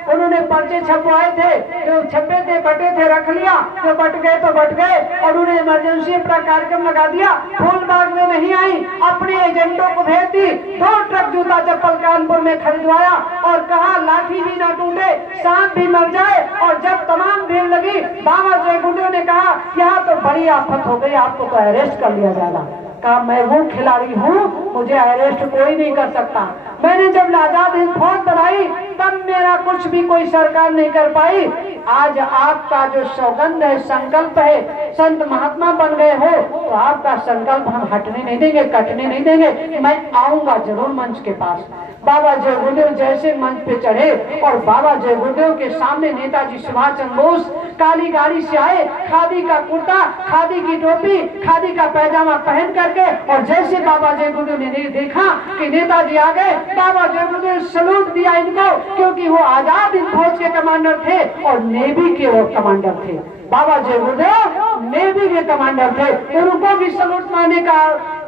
उन्होंने पर्चे छपवाए थे, जो छपे थे बटे थे रख लिया, जो बट गए तो बट गए, और उन्होंने इमरजेंसी अपना कार्यक्रम लगा दिया। फूलबाग में नहीं आई, अपने एजेंटों को भेज दी। 2 ट्रक जूता चप्पल कानपुर में खरीदवाया और कहा लाठी भी ना टूटे, सांप भी मर जाए। और जब तमाम भीड़ लगी, बाबा जय गुरुदेव ने कहा यहाँ तो बड़ी आफत हो गई, आपको तो अरेस्ट कर लिया जाएगा। कहा मैं वो खिलाड़ी हूँ, मुझे अरेस्ट कोई नहीं कर सकता। मैंने जब आजाद हिंद फौज बनाई तब मेरा कुछ भी कोई सरकार नहीं कर पाई। आज आपका जो सौगंध है, संकल्प है, संत महात्मा बन गए हो, तो आपका संकल्प हम हटने नहीं देंगे, कटने नहीं देंगे। मैं आऊंगा जरूर मंच के पास। बाबा जय गुरुदेव जैसे मंच पे चढ़े और बाबा जय गुरुदेव के सामने नेताजी सुभाष चंद्र बोस काली गाड़ी से आए, खादी का कुर्ता, खादी की टोपी, खादी का पैजामा पहन करके, और जैसे बाबा जय गुरुदेव ने देखा कि नेताजी आ गए, बाबा जय गुरुदेव सलूट दिया इनको, क्योंकि वो आजाद हिंद फौज के कमांडर थे और नेवी के वो कमांडर थे। बाबा जय गुरुदेव नेवी के कमांडर थे, उनको भी सलूट मारने का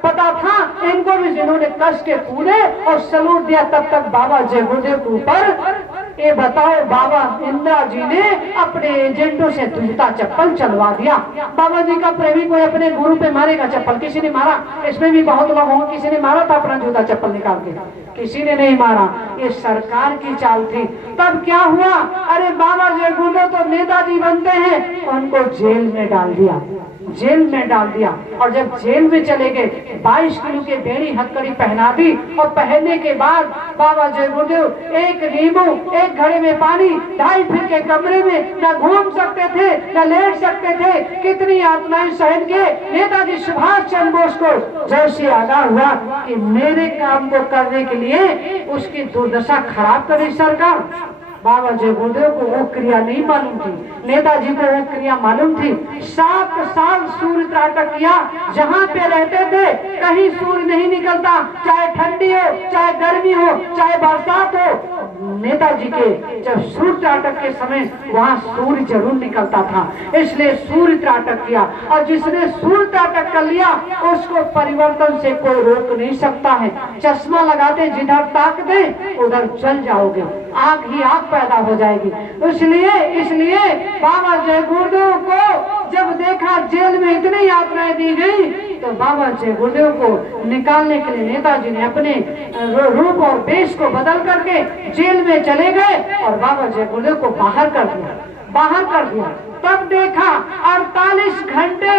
पता था, इनको भी जिन्होंने कस के कूदे और सलूट दिया। तब तक बाबा जय गुरुदेव के ऊपर ये बताओ, बाबा इंदिरा जी ने अपने एजेंटों से जूता चप्पल चलवा दिया। बाबा जी का प्रेमी कोई अपने गुरु पे मारेगा चप्पल? किसी ने मारा? इसमें भी बहुत लोग होंगे, किसी ने मारा था अपना जूता चप्पल निकाल के? किसी ने नहीं मारा। ये सरकार की चाल थी। तब क्या हुआ? अरे बाबा जय गुरुदेव तो नेताजी बनते हैं, उनको जेल में डाल दिया, जेल में डाल दिया। और जब जेल में चले गए, 22 किलो के बेड़ी हथकड़ी पहना दी, और पहनने के बाद बाबा जय गुरुदेव एक नींबू, एक घड़े में पानी, 2.5 फीट के कमरे में न घूम सकते थे, न लेट सकते थे। कितनी यातनाएं सहन के नेताजी सुभाष चंद्र बोस को जैसे आगाह हुआ कि मेरे काम को करने के लिए उसकी दुर्दशा खराब करी सरकार, बाबा जय गुरुदेव को वो क्रिया नहीं मालूम थी, नेताजी को वो क्रिया मालूम थी। 7 साल सूर्य त्राटक किया, जहाँ पे रहते थे कहीं सूर्य नहीं निकलता, चाहे ठंडी हो, चाहे गर्मी हो, चाहे बरसात हो। नेताजी के जब सूर्य त्राटक के समय वहाँ सूर्य जरूर निकलता था, इसलिए सूर्य त्राटक किया। और जिसने सूर्य त्राटक कर लिया उसको परिवर्तन से कोई रोक नहीं सकता है। चश्मा लगाते जिधर ताक दे उधर जल जाओगे, आग ही आग पैदा हो जाएगी। इसलिए बाबा जय गुरुदेव को जब देखा जेल में इतनी यात्राएं दी गई, तो बाबा जय गुरुदेव को निकालने के लिए नेताजी ने अपने रूप और वेश को बदल करके जेल में चले गए और बाबा जय गुरुदेव को बाहर कर दिया। तब देखा 48 घंटे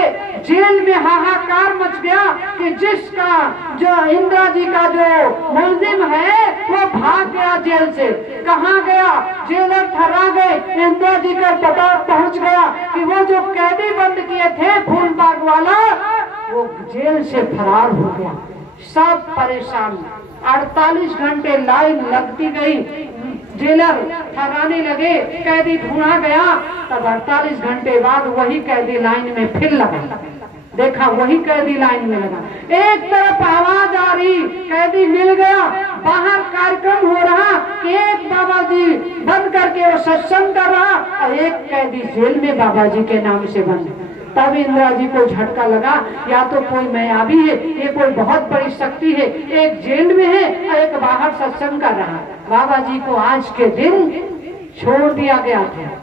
जेल में हाहाकार मच गया कि जिसका जो इंदिरा जी का जो मुलजिम है वो भाग गया जेल से। कहाँ गया? जेलर ठहरा गए। इंदिरा जी का पता पहुंच गया कि वो जो कैदी बंद किए थे फूलबाग वाला, वो जेल से फरार हो गया। सब परेशान। 48 घंटे लाइन लगती गई, जेलर ठहराने लगे, कैदी ढूंढा गया। तब 48 घंटे बाद वही कैदी लाइन में फिर लगा। देखा वही कैदी लाइन में लगा। एक तरफ आवाज आ रही कैदी मिल गया, बाहर कार्यक्रम हो रहा कि एक बाबा जी बंद करके वो सत्संग कर रहा और एक कैदी जेल में बाबा जी के नाम से बंद। तब इंदिरा जी को झटका लगा, या तो कोई मायावी है, ये कोई बहुत बड़ी शक्ति है, एक जेल में है और एक बाहर सत्संग कर रहा। बाबा जी को आज के दिन छोड़ दिया गया था।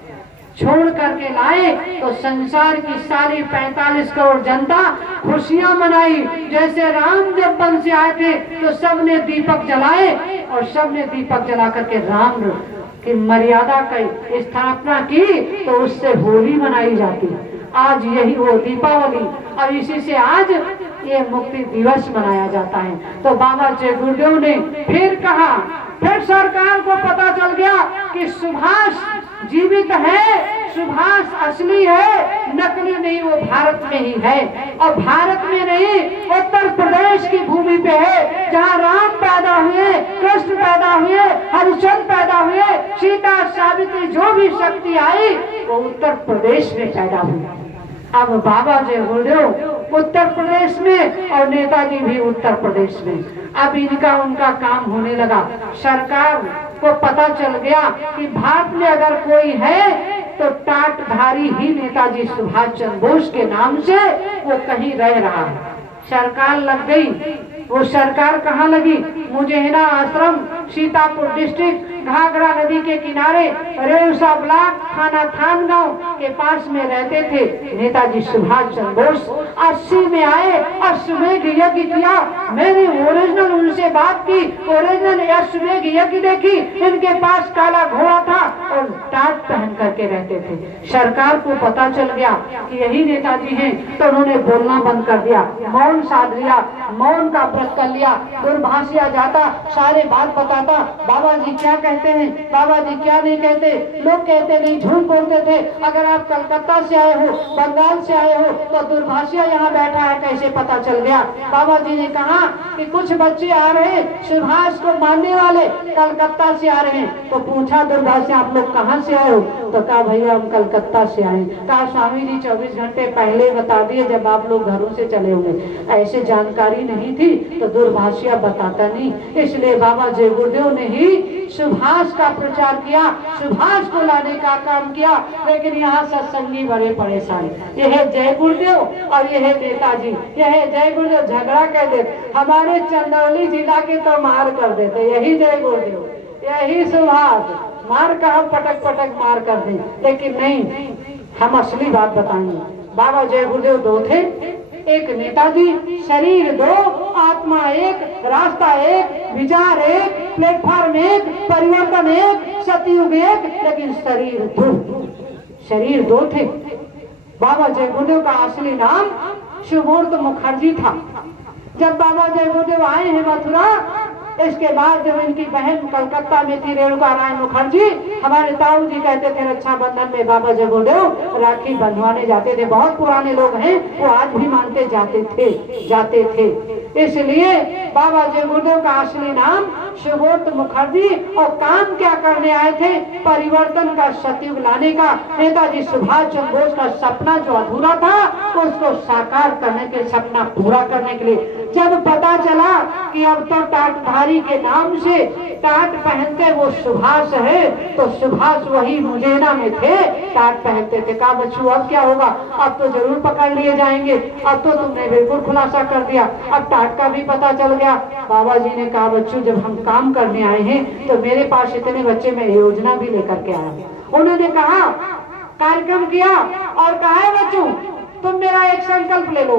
छोड़ करके लाए तो संसार की सारी 45 करोड़ जनता खुशियां मनाई। जैसे राम जब वन से आए थे तो सबने दीपक जलाए और सबने दीपक जला करके राम की मर्यादा की स्थापना की, तो उससे होली मनाई जाती है। आज यही वो दीपावली, और इसी से आज ये मुक्ति दिवस मनाया जाता है। तो बाबा जय गुरुदेव ने फिर कहा, फिर सरकार को पता चल गया कि सुभाष जीवित है, सुभाष असली है, नकली नहीं, वो भारत में ही है। और भारत में नहीं, उत्तर प्रदेश की भूमि पे है, जहाँ राम पैदा हुए, कृष्ण पैदा हुए, हरिश्चंद्र पैदा हुए, सीता सावित्री जो भी शक्ति आई वो उत्तर प्रदेश में पैदा हुई। अब बाबा जय गुरुदेव उत्तर प्रदेश में और नेताजी भी उत्तर प्रदेश में। अब इनका उनका काम होने लगा। सरकार को पता चल गया कि भारत में अगर कोई है तो टाटधारी ही नेताजी सुभाष चंद्र बोस के नाम से वो कहीं रह रहा है। सरकार लग गई। वो सरकार कहाँ लगी? मुजेहरा आश्रम सीतापुर डिस्ट्रिक्ट घाघरा नदी के किनारे रेउसा ब्लॉक थाना थान गांव के पास में रहते थे नेताजी सुभाष चंद्र बोस। 80 में आए, अश्वमेध यज्ञ किया। मैंने ओरिजिनल उनसे बात की, ओरिजिनल अश्वमेध यज्ञ देखी। इनके पास काला घोड़ा था और टाट पहन करके रहते थे। सरकार को पता चल गया कि यही नेताजी हैं, तो उन्होंने बोलना बंद कर दिया, मौन साध लिया, मौन का व्रत कर लिया। दूरभाषिया जाता, सारे बात बताता, बाबा जी क्या कहते हैं, बाबा जी क्या नहीं कहते। लोग कहते नहीं, झूठ बोलते थे। अगर आप कलकत्ता से आए हो, बंगाल से आए हो, तो दूरभाषिया यहाँ बैठा है, कैसे पता चल गया। बाबा जी ने कहा कि कुछ बच्चे आ रहे हैं सुभाष को मानने वाले, कलकत्ता से आ रहे हैं। तो पूछा दूरभाषिया, आप लोग कहाँ से आए हो? तो कहा भैया हम कलकत्ता से आए। कहा स्वामी जी 24 घंटे पहले बता दिए जब आप लोग घरों से चले होंगे। ऐसे जानकारी नहीं थी तो दूरभाषिया बताता नहीं, इसलिए बाबा जय गुरुदेव ने ही सुभाष का प्रचार किया, सुभाष को लाने का काम किया। लेकिन यहाँ सत्संगी बड़े परेशान, यह है जय गुरुदेव और यह है नेताजी। यह है जय गुरुदेव झगड़ा कर देते, हमारे चंदौली जिला के तो मार कर देते। यही जय गुरुदेव, यही सुभाष, मार का हम पटक पटक मार कर दें। लेकिन नहीं, हम असली बात बताएंगे। बाबा जय गुरुदेव दो थे, एक नेताजी। शरीर दो, आत्मा एक, रास्ता एक, विचार एक, प्लेटफॉर्म एक, परिवर्तन एक, सतयुग एक, लेकिन शरीर दो। शरीर दो थे। बाबा जय गुरुदेव का असली नाम शिवमूर्त मुखर्जी था। जब बाबा जय गुरुदेव आए हैं मथुरा, इसके बाद जब इनकी बहन कलकत्ता में थी रेणुका राय मुखर्जी, हमारे ताऊ जी कहते थे रक्षाबंधन में बाबा जय गुरुदेव राखी बंधवाने जाते थे। बहुत पुराने लोग हैं, वो आज भी मानते जाते थे। इसलिए बाबा जय गुरुदेव का असली नाम शिवमूर्त मुखर्जी, और काम क्या करने आए थे? परिवर्तन का सतयुग लाने का। नेताजी सुभाष चंद्र बोस का सपना जो अधूरा था उसको साकार करने के, सपना पूरा करने के लिए जब पता चला कि अब तो टाटधारी के नाम से टाट पहनते वो सुभाष है, तो सुभाष वही मुजेना में थे, टाट पहनते थे। कहा बच्चों अब क्या होगा, अब तो जरूर पकड़ लिए जाएंगे, अब तो तुमने बिल्कुल खुलासा कर दिया, अब टाट का भी पता चल गया। बाबा जी ने कहा बच्चों जब हम काम करने आए हैं तो मेरे पास इतने बच्चे, मैं योजना भी लेकर के आया। उन्होंने कहा, कार्यक्रम किया और कहा है बच्चों तुम मेरा एक संकल्प ले लो।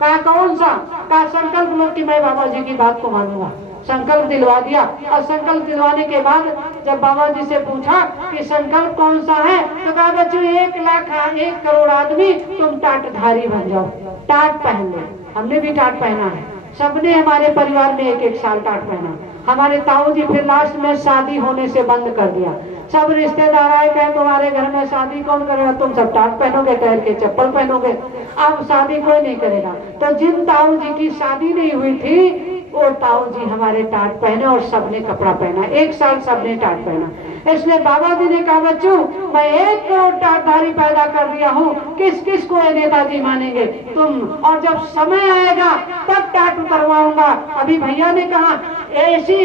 कहा कौन सा? कहा संकल्प लो कि मैं बाबा जी की बात को मानूंगा। संकल्प दिलवा दिया, और संकल्प दिलवाने के बाद जब बाबा जी से पूछा कि संकल्प कौन सा है, तो कहा बच्चों 1 करोड़ आदमी तुम टाटधारी बन जाओ, टाट पहन लो। हमने भी टाट पहना है, सबने हमारे परिवार में 1-1 साल टाट पहना। हमारे ताऊ जी फिर लास्ट में शादी होने से बंद कर दिया। सब रिश्तेदार आए, कहे तुम्हारे घर में शादी कौन करेगा, तुम सब टाट पहनोगे, पैर के चप्पल पहनोगे, अब शादी कोई नहीं करेगा। तो जिन ताऊ जी की शादी नहीं हुई थी वो ताऊ जी हमारे टाट पहने और सबने कपड़ा पहना, 1 साल सबने टाट पहना। इसलिए बाबा जी ने कहा बच्चों मैं 1 करोड़ टाटधारी पैदा कर दिया हूँ, किस किस को ये नेताजी मानेंगे तुम, और जब समय आएगा तब टाट उतरवाऊंगा। अभी भैया ने कहा ऐसी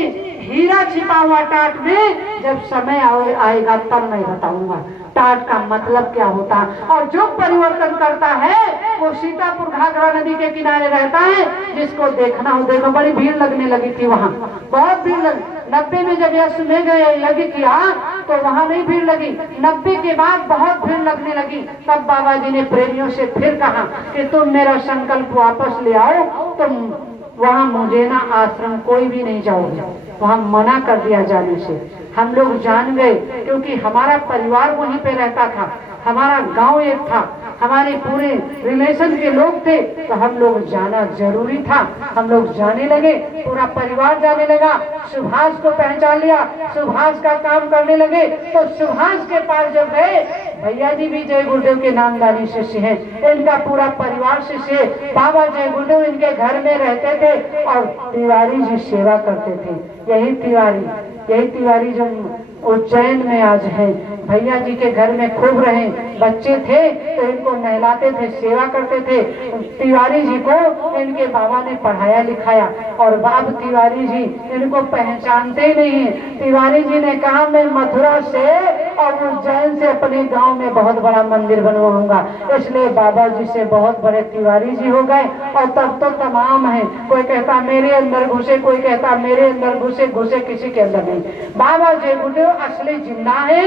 हीरा छिपा हुआ टाट में जब समय आएगा तब मैं बताऊंगा टाट का मतलब क्या होता। और जो परिवर्तन करता है वो सीतापुर घाघरा नदी के किनारे रहता है, जिसको देखना हो देखो। बड़ी भीड़ लगने लगी थी वहाँ, बहुत भीड़ लगी। 90 में जब अश्वमेध यज्ञ किया तो वहाँ नहीं भीड़ लगी, 90 के बाद बहुत भीड़ लगने लगी। तब बाबा जी ने प्रेमियों से फिर कहा कि तुम मेरा संकल्प वापस ले आओ, तुम वहाँ मुजेना आश्रम कोई भी नहीं जाओगे, वहाँ मना कर दिया जाने से। हम लोग जान गए क्योंकि हमारा परिवार वहीं पे रहता था, हमारा गांव एक था, हमारे पूरे रिलेशन के लोग थे, तो हम लोग जाना जरूरी था। हम लोग जाने लगे, पूरा परिवार जाने लगा, सुभाष को पहचान लिया, सुभाष का काम करने लगे। तो सुभाष के पास जब गए, भैया जी भी जय गुरुदेव के नामदारी शिष्य हैं, इनका पूरा परिवार शिष्य है। बाबा जय गुरुदेव इनके घर में रहते थे और तिवारी जी सेवा करते थे। यही तिवारी जो उज्जैन में आज है, भैया जी के घर में खूब रहे, बच्चे थे तो इनको नहलाते थे, सेवा करते थे। तिवारी जी को इनके बाबा ने पढ़ाया लिखाया, और बाब तिवारी जी इनको पहचानते ही नहीं है। तिवारी जी ने कहा मैं मथुरा से और उज्जैन से अपने गांव में बहुत बड़ा मंदिर बनवाऊंगा। इसलिए बाबा जी से बहुत बड़े तिवारी जी हो गए। और तब तो तमाम है, कोई कहता मेरे अंदर घुसे, कोई कहता मेरे अंदर घुसे, घुसे किसी के अंदर नहीं। बाबा जय गुरुदेव असली जिन्ना है,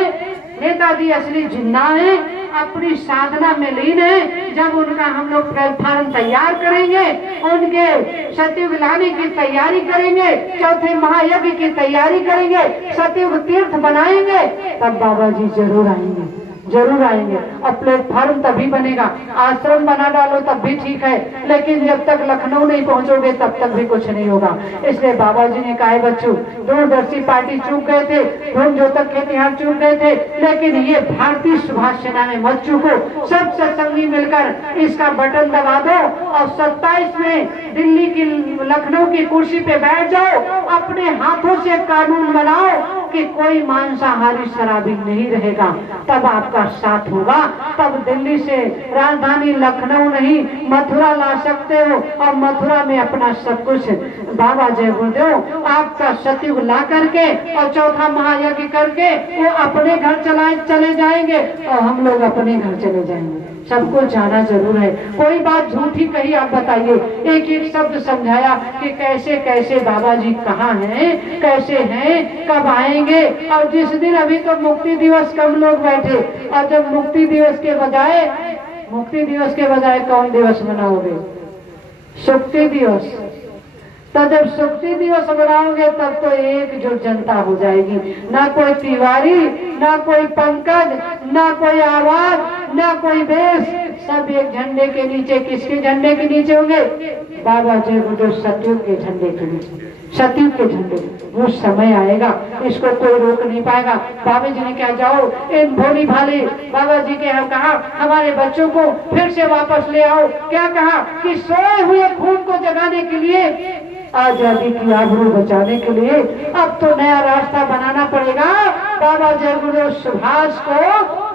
नेताजी असली जिन्ना है, अपनी साधना में लीन है। जब उनका हम लोग प्लेटफार्म तैयार करेंगे, उनके सतयुग लाने की तैयारी करेंगे, चौथे महायज्ञ की तैयारी करेंगे, सतयुग तीर्थ बनाएंगे, तब बाबा जी जरूर आएंगे, जरूर आएंगे। और प्लेटफार्म तभी बनेगा, आश्रम बना डालो तब भी ठीक है, लेकिन जब तक लखनऊ नहीं पहुंचोगे तब तक भी कुछ नहीं होगा। इसलिए बाबा जी ने कहा बच्चों, दूरदर्शी पार्टी चूक गए थे, धूम ज्योतक के तिहार चूक गए थे, लेकिन ये भारतीय सुभाष सेना ने मत चूको। सब सत्संगी मिलकर इसका बटन दबा दो और 27 में दिल्ली की लखनऊ की कुर्सी पे बैठ जाओ, अपने हाथों से कानून बनाओ कि कोई मांसाहारी शराबी नहीं रहेगा, तब आपका साथ होगा। तब दिल्ली से राजधानी लखनऊ नहीं मथुरा ला सकते हो, और मथुरा में अपना सब कुछ बाबा जय गुरुदेव आपका सतयुग ला करके और चौथा महायज्ञ करके वो अपने घर चले जाएंगे और हम लोग अपने घर चले जाएंगे। सबको जाना जरूर है। कोई बात झूठी कही आप बताइए, एक एक शब्द समझाया कि कैसे कैसे बाबा जी कहाँ हैं, कैसे हैं, कब आएंगे। और जिस दिन अभी तो मुक्ति दिवस कम लोग बैठे, और जब मुक्ति दिवस के बजाय कौन दिवस मनाओगे? शुक्ति दिवस। तो जब शुक्ति दिवस मनाओगे तब तो एकजुट जनता हो जाएगी, ना कोई तिवारी, ना कोई पंकज, ना कोई आवाज, ना कोई बेस, सब एक झंडे के नीचे। किसके झंडे के नीचे होंगे? बाबा जय गुरुदेव सतयुग के झंडे के नीचे, सतयुग के झंडे। वो समय आएगा, इसको कोई रोक नहीं पाएगा। बाबा जी ने क्या, जाओ इन भोली भाली बाबा जी के यहाँ कहा हमारे बच्चों को फिर से वापस ले आओ। क्या कहा कि सोए हुए खून को जगाने के लिए, आजादी की आबरू बचाने के लिए अब तो नया रास्ता बनाना पड़ेगा। बाबा जय गुरुदेव सुभाष को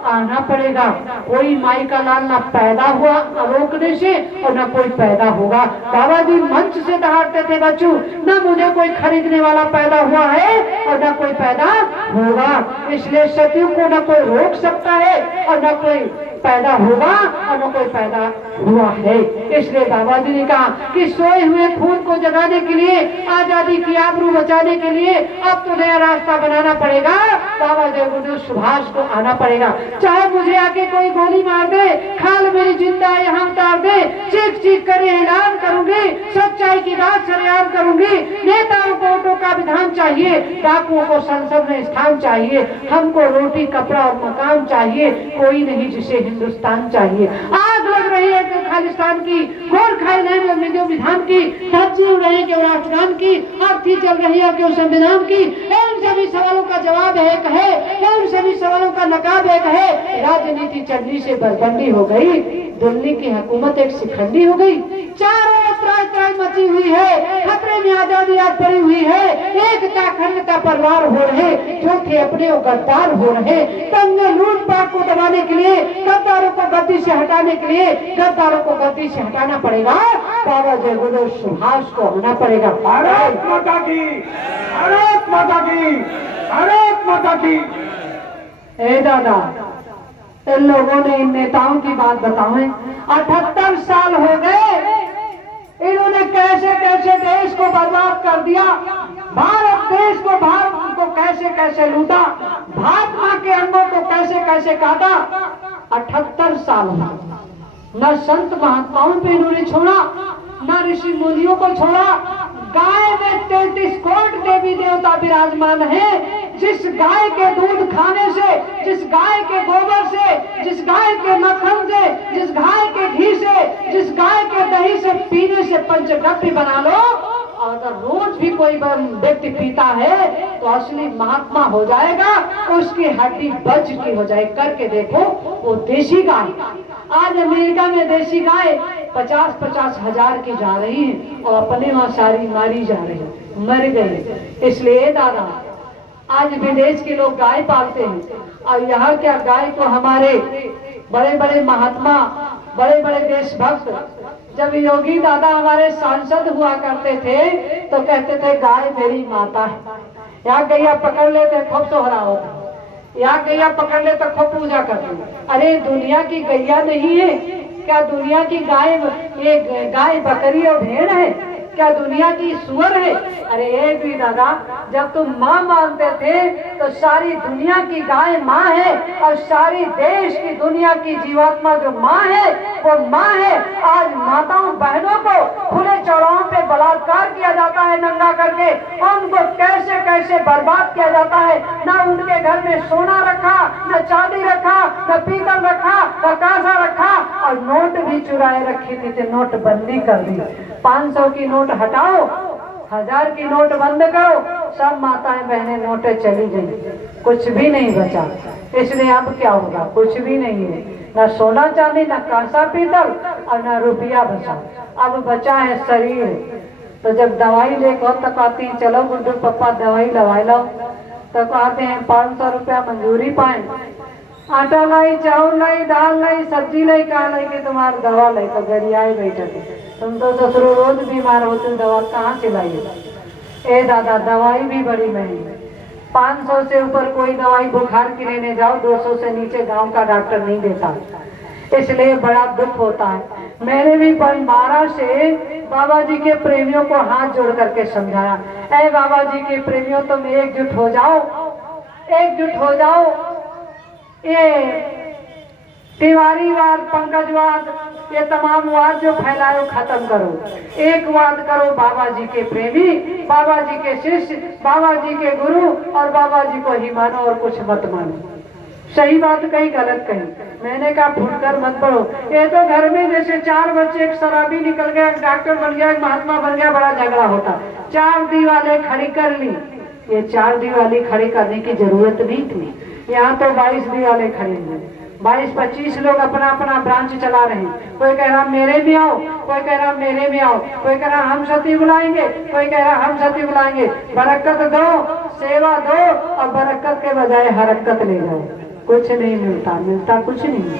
आना पड़ेगा। कोई माई का लाल ना पैदा हुआ रोकने से और ना कोई पैदा होगा। बाबा जी मंच से दहाड़ते थे बच्चों, ना मुझे कोई खरीदने वाला पैदा हुआ है और ना कोई पैदा होगा। इसलिए सतयुग को ना कोई रोक सकता है और ना कोई पैदा होगा और न कोई पैदा हुआ है। इसलिए बाबा जी ने कहा कि सोए हुए खून को जगाने के लिए, आजादी की आबरू बचाने के लिए अब तो नया रास्ता बनाना पड़ेगा। बाबा जय गुरुदेव सुभाष को आना पड़ेगा। चाहे मुझे आके कोई गोली मार दे, खाल मेरी जिंदा यहाँ उतार दे, चीख चीख कर ऐलान करूंगी, सच्चाई की बात सरेआम करूंगी। नेताओं को वोटों का विधान चाहिए, डाकुओं को संसद में स्थान चाहिए, हमको रोटी कपड़ा और मकान चाहिए, कोई नहीं जिसे हिंदुस्तान चाहिए। आग लग रही है क्यों खालिस्तान की, घोर खाई नहीं जो विधान की, धज्जी उड़ रही क्यों राष्ट्रगान की, आरती चल रही है क्यों संविधान की। इन सभी सवालों का जवाब एक है, इन सभी सवालों का नकाब एक है। राजनीति चलनी से बरबंदी हो गई, दिल्ली की हुकूमत एक शिखंडी हो गई, चारों त्राई मची हुई है, खतरे में आजादी आज पड़ी हुई है, एकता अखंडता पर वार हो रहे, जो थे अपने गद्दार हो रहे। दंगे लूटपाट को दबाने के लिए, गद्दारों को गद्दी से हटाने के लिए, गद्दारों को गद्दी से हटाना पड़ेगा। बाबा जय गुरुदेव सुभाष को होना पड़ेगा। भारत माता की, भारत माता की, भारत माता की। ए दादा, इन लोगों ने, इन नेताओं की बात बताओ, 78 साल हो गए, इन्होंने कैसे कैसे देश को बर्बाद कर दिया, भारत देश को, भारत को कैसे कैसे लूटा, भारत मां के अंगों को कैसे कैसे काटा। 78 साल हो, न संत महात्माओं पे इन्होंने छोड़ा, न ऋषि मुनियों को छोड़ा। गाय में 33 कोट देवी देवता विराजमान है। जिस गाय के दूध खाने से, जिस गाय के गोबर से, जिस गाय के मक्खन से, जिस गाय के घी से, जिस गाय के दही से पीने से पंचगव्य बना लो, और अगर रोज भी कोई व्यक्ति पीता है तो असली महात्मा हो जाएगा, उसकी हड्डी बज की हो जाए। करके देखो, वो देसी गाय, आज अमेरिका में देसी गाय 50-50 हजार की जा रही है और अपने वहां सारी मारी जा रही है, मर गई। इसलिए दादा, आज विदेश के लोग गाय पालते हैं, और यहाँ क्या गाय को हमारे बड़े बड़े महात्मा, बड़े बड़े देशभक्त, जब योगी दादा हमारे सांसद हुआ करते थे तो कहते थे गाय मेरी माता है। यहाँ गैया पकड़ लेते, खूब सोहरा होता, या गैया पकड़ ले तो खूब पूजा करते हैं। अरे दुनिया की गैया नहीं है क्या? दुनिया की गाय, ये गाय बकरी और भेड़ है क्या? दुनिया की सुअर है? अरे ये भी दादा, जब तुम माँ मानते थे तो सारी दुनिया की गाय माँ है, और सारी देश की दुनिया की जीवात्मा जो माँ है वो माँ है। आज माताओं बहनों को खुले चौराहों पे बलात्कार किया जाता है नंगा करके, उनको कैसे कैसे बर्बाद किया जाता है। ना उनके घर में सोना रखा, न चांदी रखा, न पीतल रखा, न कांसा रखा, और नोट भी चुराए रखी थी। नोटबंदी कर दी। 500 की नोट हटाओ, 1000 की नोट बंद करो, सब माताएं बहनें नोटें चली गई, कुछ भी नहीं बचा। इसलिए अब क्या होगा? कुछ भी नहीं है, ना सोना चांदी, ना कांसा पीतल, और ना रुपया बचा। अब बचा है शरीर। तो जब दवाई लेकर तक आती है, चलो गुड्डू पप्पा दवाई लगा लो, तो कहते हैं 500 रुपया मंजूरी पाए। आटा लाई, चावल लाई, दाल लाई, सब्जी लाई, कहा लाई कि तुम्हारी दवा लाई, तो गरियाए बैठे थे। तुम तो ससुरो रोज बीमार होते, दवा कहाँ से लाइए? ए दादा, दवाई भी बड़ी महंगी। 500 से ऊपर कोई दवाई बुखार की लेने जाओ, 200 से नीचे गांव का डॉक्टर नहीं देता। इसलिए बड़ा दुख होता है। मैंने भी बंबारा से बाबा जी के प्रेमियों को हाथ जोड़ करके समझाया, ए बाबा जी के प्रेमियों, तुम एकजुट हो जाओ, एकजुट हो जाओ। ये तिवारीवाद, पंकजवाद, ये तमाम वाद जो फैलाए वो खत्म करो। एक वाद करो, बाबा जी के प्रेमी, बाबा जी के शिष्य, बाबा जी के गुरु, और बाबा जी को ही मानो और कुछ मत मानो। सही बात कही, गलत कही। मैंने कहा फुटकर मत पड़ो। ये तो घर में जैसे 4 बच्चे, एक शराबी निकल गया, एक डॉक्टर बन गया, एक महात्मा बन गया, बड़ा झगड़ा होता। 4 दीवारें खड़ी कर ली। ये 4 दीवारें खड़ी करने की जरूरत नहीं थी। यहाँ तो 22 दीवारें खड़ी हुई, 22-25 लोग अपना अपना ब्रांच चला रहे हैं। कोई कह रहा मेरे में आओ, कोई कह रहा मेरे में आओ, कोई कह रहा हम सती बुलाएंगे, कोई कह रहा हम सती बुलाएंगे। बरकत दो, सेवा दो, और बरकत के बजाय हरकत ले जाओ। कुछ नहीं मिलता, मिलता कुछ नहीं।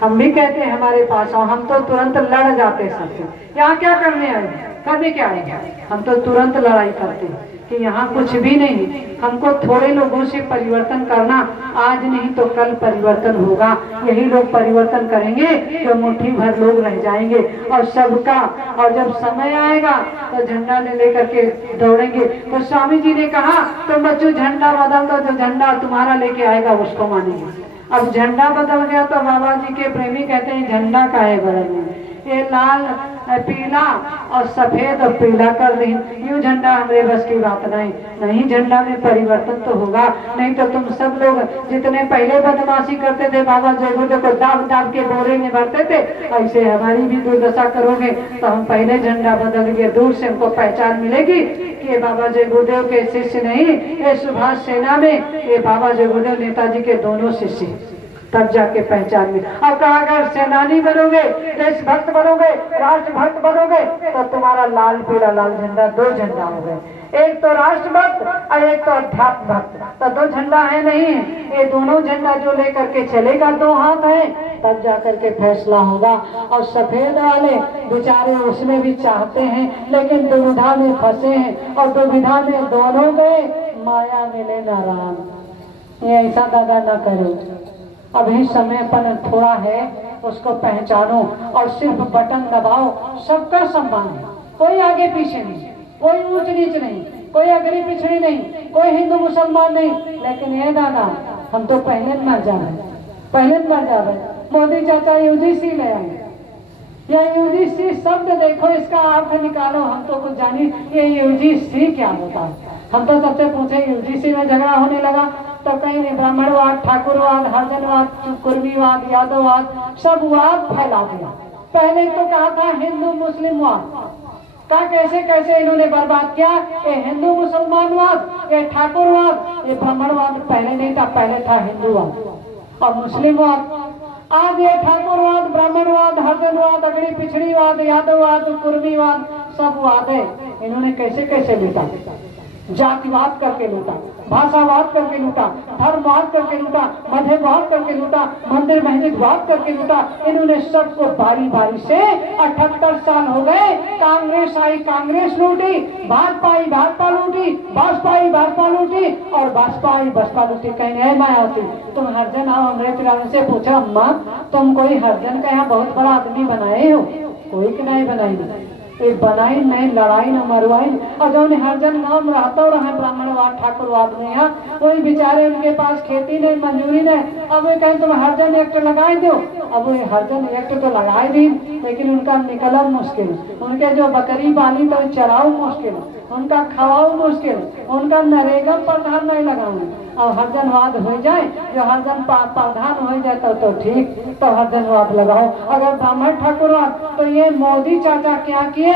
हम भी कहते हैं हमारे पास आओ, हम तो तुरंत लड़ जाते सबसे। यहाँ क्या करने आए, करने क्या आए? हम तो तुरंत लड़ाई करते हैं कि यहाँ कुछ भी नहीं। हमको थोड़े लोगों से परिवर्तन करना, आज नहीं तो कल परिवर्तन होगा। यही लोग परिवर्तन करेंगे जो मुट्ठी भर लोग रह जाएंगे, और सबका। और जब समय आएगा तो झंडा ले लेकर के दौड़ेंगे। तो स्वामी जी ने कहा, तो बच्चों झंडा बदल दो, जो झंडा तुम्हारा लेके आएगा उसको मानेंगे। अब झंडा बदल गया तो बाबा जी के प्रेमी कहते हैं झंडा का है बदलने, ये लाल, पीला और सफेद और पीला कर दी, यूं झंडा हमारे बस की बात नहीं। नहीं, झंडा में परिवर्तन तो होगा, नहीं तो तुम सब लोग जितने पहले बदमाशी करते थे, बाबा जयगुरुदेव को दाब दाब के बोरे में भरते थे, ऐसे हमारी भी दुर्दशा करोगे तो हम पहले झंडा बदल के दूर से हमको पहचान मिलेगी कि ये बाबा जयगुरुदेव के शिष्य नहीं, ये सुभाष सेना में ये बाबा जयगुरुदेव नेताजी के दोनों शिष्य, तब जाके पहचान में। अब कहा, अगर सेनानी बनोगे, देशभक्त बनोगे, राष्ट्रभक्त बनोगे, तो तुम्हारा लाल पीला लाल झंडा 2 झंडा हो गए, एक तो राष्ट्रभक्त और एक तो अध्यात्म भक्त। तो 2 झंडा है नहीं, ये दोनों झंडा जो लेकर के चलेगा 2 हाथ है, तब जाकर के फैसला होगा। और सफेद वाले बेचारे उसमें भी चाहते हैं, लेकिन दुविधा में फंसे हैं, और दुविधा में दोनों गए, माया मिले ना राम। ये ऐसा दादा ना करो। अभी समयपन थोड़ा है, उसको पहचानो और सिर्फ बटन दबाओ। सबका सम्मान है, कोई आगे पीछे नहीं, कोई ऊंच नीच नहीं, कोई अगड़ी पिछड़ी नहीं, कोई हिंदू मुसलमान नहीं। लेकिन ये दादा, हम तो पहले मर जा रहे, पहले मर जा रहे। मोदी चाचा यूजीसी ले आए, या यूजीसी शब्द देखो, इसका अर्थ निकालो, हम तो कुछ जानी ये यूजीसी क्या होता है। हम तो सबसे पूछे, यूजीसी में झगड़ा होने लगा तो कहीं नहीं, ब्राह्मणवाद, ठाकुरवाद, हरिजनवाद, कुर्मीवाद, यादववाद, सब वाद फैला दिया। पहले तो कहा था हिंदू मुस्लिमवाद का, कैसे कैसे इन्होंने बर्बाद किया। ये हिंदू मुसलमानवाद, ये ठाकुरवाद, ये ब्राह्मणवाद पहले नहीं था, पहले था हिंदूवाद और मुस्लिमवाद। आज ये ठाकुरवाद, ब्राह्मणवाद, हरिजनवाद, अगड़ी पिछड़ीवाद, यादववाद, कुर्मीवाद, सब वाद है। इन्होंने कैसे कैसे लूटा। जातिवाद करके लूटा, भाषावाद करके लूटा, धर्मवाद करके लूटा, मधेवाद करके लूटा, मंदिर मस्जिदवाद करके लूटा। इन्होंने सबको बारी बारी से 78 साल हो गए। कांग्रेस आई, कांग्रेस लूटी, भाजपा आई, भाजपा लूटी, बसपा आई, भाजपा लूटी, और बसपा आई, बसपा लूटी। कहीं मायावती तुम हरजन आओ, अमृत राम से पूछा, अम्मा तुम कोई हरजन का यहाँ बहुत बड़ा आदमी बनाए हो? कोई की नहीं बनाई, एक बनाई नहीं, लड़ाई न मरवाई। और जो हरजन गाँव में रहता रहे ब्राह्मणवाद ठाकुरवाद में, यहाँ कोई बेचारे उनके पास खेती नहीं, मंजूरी नहीं। अब वे कहें तुम हरजन एक्ट लगाए दो, अब वो हरजन एक्ट तो लगाए दी, लेकिन उनका निकलब मुश्किल, उनके जो बकरी पाली तो चराओ मुश्किल, उनका खवाओ मुश्किल, उनका नरेगा प्रधान नहीं लगाऊ। और हरजनवाद हो जाए, जो हरजन प्रधान हो जाए तो ठीक, तो हरजनवाद लगाओ। अगर ब्राह्मण ठाकुरवाद, तो ये मोदी चाचा क्या किए?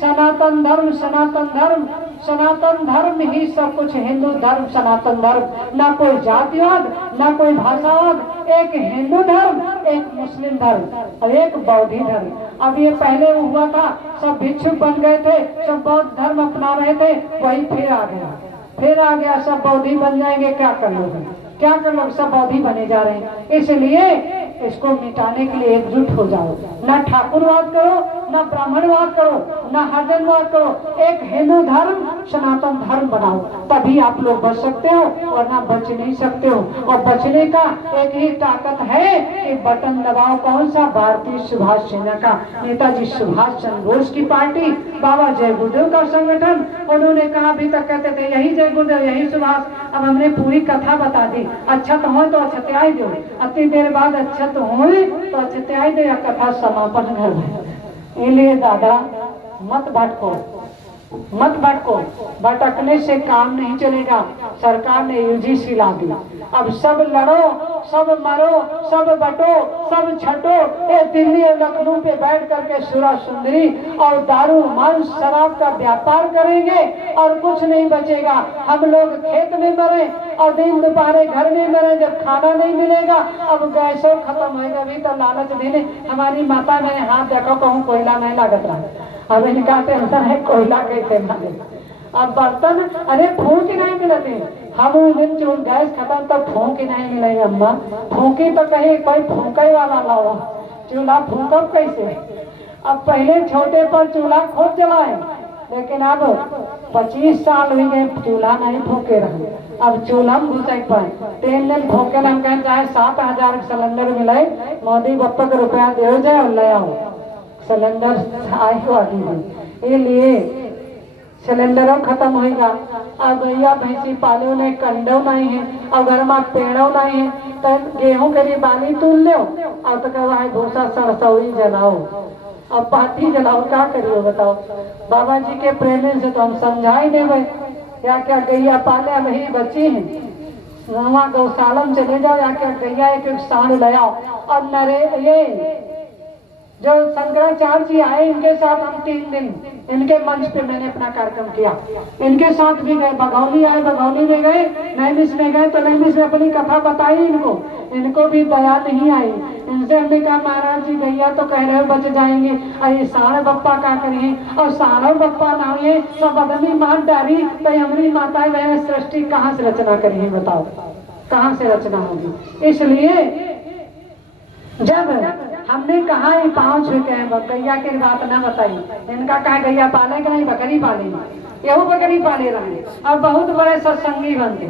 सनातन धर्म, सनातन धर्म, सनातन धर्म ही सब कुछ, हिंदू धर्म, सनातन धर्म, ना कोई जातिवाद, ना कोई भाषावाद, एक हिंदू धर्म, एक मुस्लिम धर्म और एक बौद्धी धर्म। अब ये पहले हुआ था, सब भिक्षुक बन गए थे, सब बौद्ध धर्म अपना रहे थे, वही फिर आ गया, फिर आ गया, सब बौद्धी बन जाएंगे। क्या कर लोगे, क्या कर लोग, सब बौद्धी बने जा रहे हैं। इसलिए इसको मिटाने के लिए एकजुट हो जाओ, ना ठाकुरवाद करो, ना ब्राह्मणवाद करो, ना हरजनवाद करो, एक हिंदू धर्म, सनातन धर्म बनाओ, तभी आप लोग बच सकते हो, वरना बच नहीं सकते हो। और बचने का एक ही ताकत है कि बटन दबाओ, कौन सा? भारतीय सुभाष सेना का, नेताजी सुभाष चंद्र बोस की पार्टी, बाबा जय गुरुदेव का संगठन। उन्होंने कहा, अभी तक कहते थे यही जय गुरुदेव, यही सुभाष, अब हमने पूरी कथा बता दी। अच्छा तो हो तो अच्छत्याई दो, अति देर बाद अच्छा तो हो तो अच्छत्याई दो, या कथा समापन कर। इसलिए दादा मत भटको, मत भटको, भटकने से काम नहीं चलेगा। सरकार ने यूजीसी ला दी, अब सब लड़ो, सब मरो, सब बटो, सब छटो। ये दिल्ली और लखनऊ पे बैठ करके सुरा सुंदरी और दारू मांस शराब का व्यापार करेंगे और कुछ नहीं बचेगा। हम लोग खेत में मरे और दिन दोपहर घर में मरे, जब खाना नहीं मिलेगा। अब गैसों खत्म होगा, अभी तो लालच देने हमारी माता ने हाथ देखो, कहूँ कोयला नहीं लागत रहा, अब इनका टेंशन है कोयला कैसे मारे। अब बर्तन, अरे फूंक नहीं मिलते, हम दिन चूल गैस खत्म तो फूंक नहीं मिले। अम्मा फूंकी तो कहीं कोई फूंके वाला लाओ, चूल्हा फूंकब कैसे? अब पहले छोटे पर चूल्हा खूब जलाए, लेकिन अब 25 साल हो गए चूल्हा नहीं फूके रहे। अब चूल्हा घुसे पर 3 दिन फूके, हम कहें चाहे 7,000 सिलेंडर मिले, मोदी बप्पा को रुपया दे जाए और ले आओ सिलेंडर आई हो आदि। ये लिए सिलेंडरों खत्म होगा। अब गैया भैंसी पालो नहीं, कंडो नहीं है, और घर में पेड़ों नहीं है, तो गेहूं के बाली तूल लो और तो कहा है भूसा सरसोई जलाओ, अब पाती जलाओ, क्या करियो बताओ। बाबा जी के प्रेम से तो हम समझाई देवे, क्या क्या गैया पाले वही बच्ची है, वहाँ गौशाला में चले जाओ, या क्या गैया एक एक सांड ले आओ। और नरे ये जो शंकराचार्य जी आए, इनके साथ हम 3 दिन इनके मंच पे मैंने अपना कार्यक्रम किया, इनके साथ भी गए, बघौली आए, बघौली में गए, नैमिष में गए तो नैमिष में अपनी कथा बताई इनको भी दया नहीं आई। इनसे हमने कहा महाराज जी गैया तो कह रहे हो बच जाएंगे, अरे साढ़ बप्पा क्या करिए, और साढ़ो बप्पा ना हुए सब आदमी मार डाली तो हमारी माताएं बहन सृष्टि कहाँ से रचना करिए बताओ, कहाँ से रचना होगी। इसलिए जब हमने कहा ये पाँव छूटे हैं, गैया की बात ना बताई, इनका कहा गैया पाले कि नहीं, बकरी पाले, यहू बकरी पाले रहे। अब बहुत बड़े सत्संगी बनते,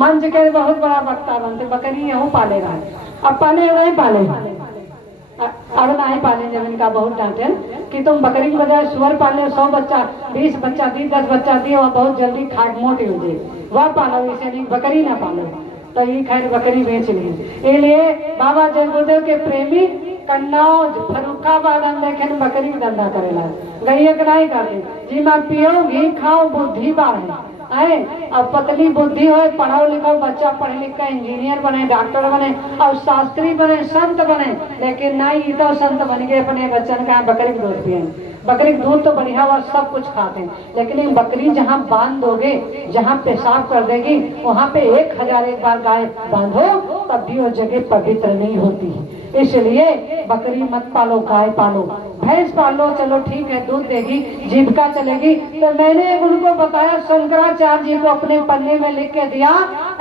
मंच के बहुत बड़ा वक्ता बनते, बकरी यहू पाले रहे। अब पाले नहीं पाले, अब नहीं पाले। जब इनका बहुत डांटे कि तुम बकरी की बजाय सुअर पाले, 100 बच्चा 20 बच्चा दी, 10 बच्चा दिए, और बहुत जल्दी खाट मोटी हो जाए, वह पालो, इसे नहीं बकरी ना पालो। तो ये खैर बकरी बेच ली। इसलिए बाबा जय गुरुदेव के प्रेमी कन्नौज फरुखाबाद हम देखे बकरी धंधा करेला, गैया के नहीं करते जी। मैं पियो घी खाओ बुद्धि बाढ़े, अब पतली बुद्धि हो, पढ़ाओ लिखाओ बच्चा, पढ़े लिख कर इंजीनियर बने, डॉक्टर बने और शास्त्री बने, संत बने, लेकिन नहीं ये तो संत बन गए, अपने बच्चन का बकरी का दूध पिए। बकरी का दूध तो बढ़िया हुआ, सब कुछ खाते हैं, लेकिन ये बकरी जहाँ बांध दोगे, जहाँ पेशाब कर देगी, वहाँ पे 1000 एक बार गाय बांधो तब भी वो जगह पवित्र नहीं होती है। इसलिए बकरी मत पालो, गाय पालो। भैंस पाल लो, चलो ठीक है, दूध देगी, जीविका चलेगी। तो मैंने उनको बताया, शंकराचार्य जी को अपने पन्ने में लिख के दिया,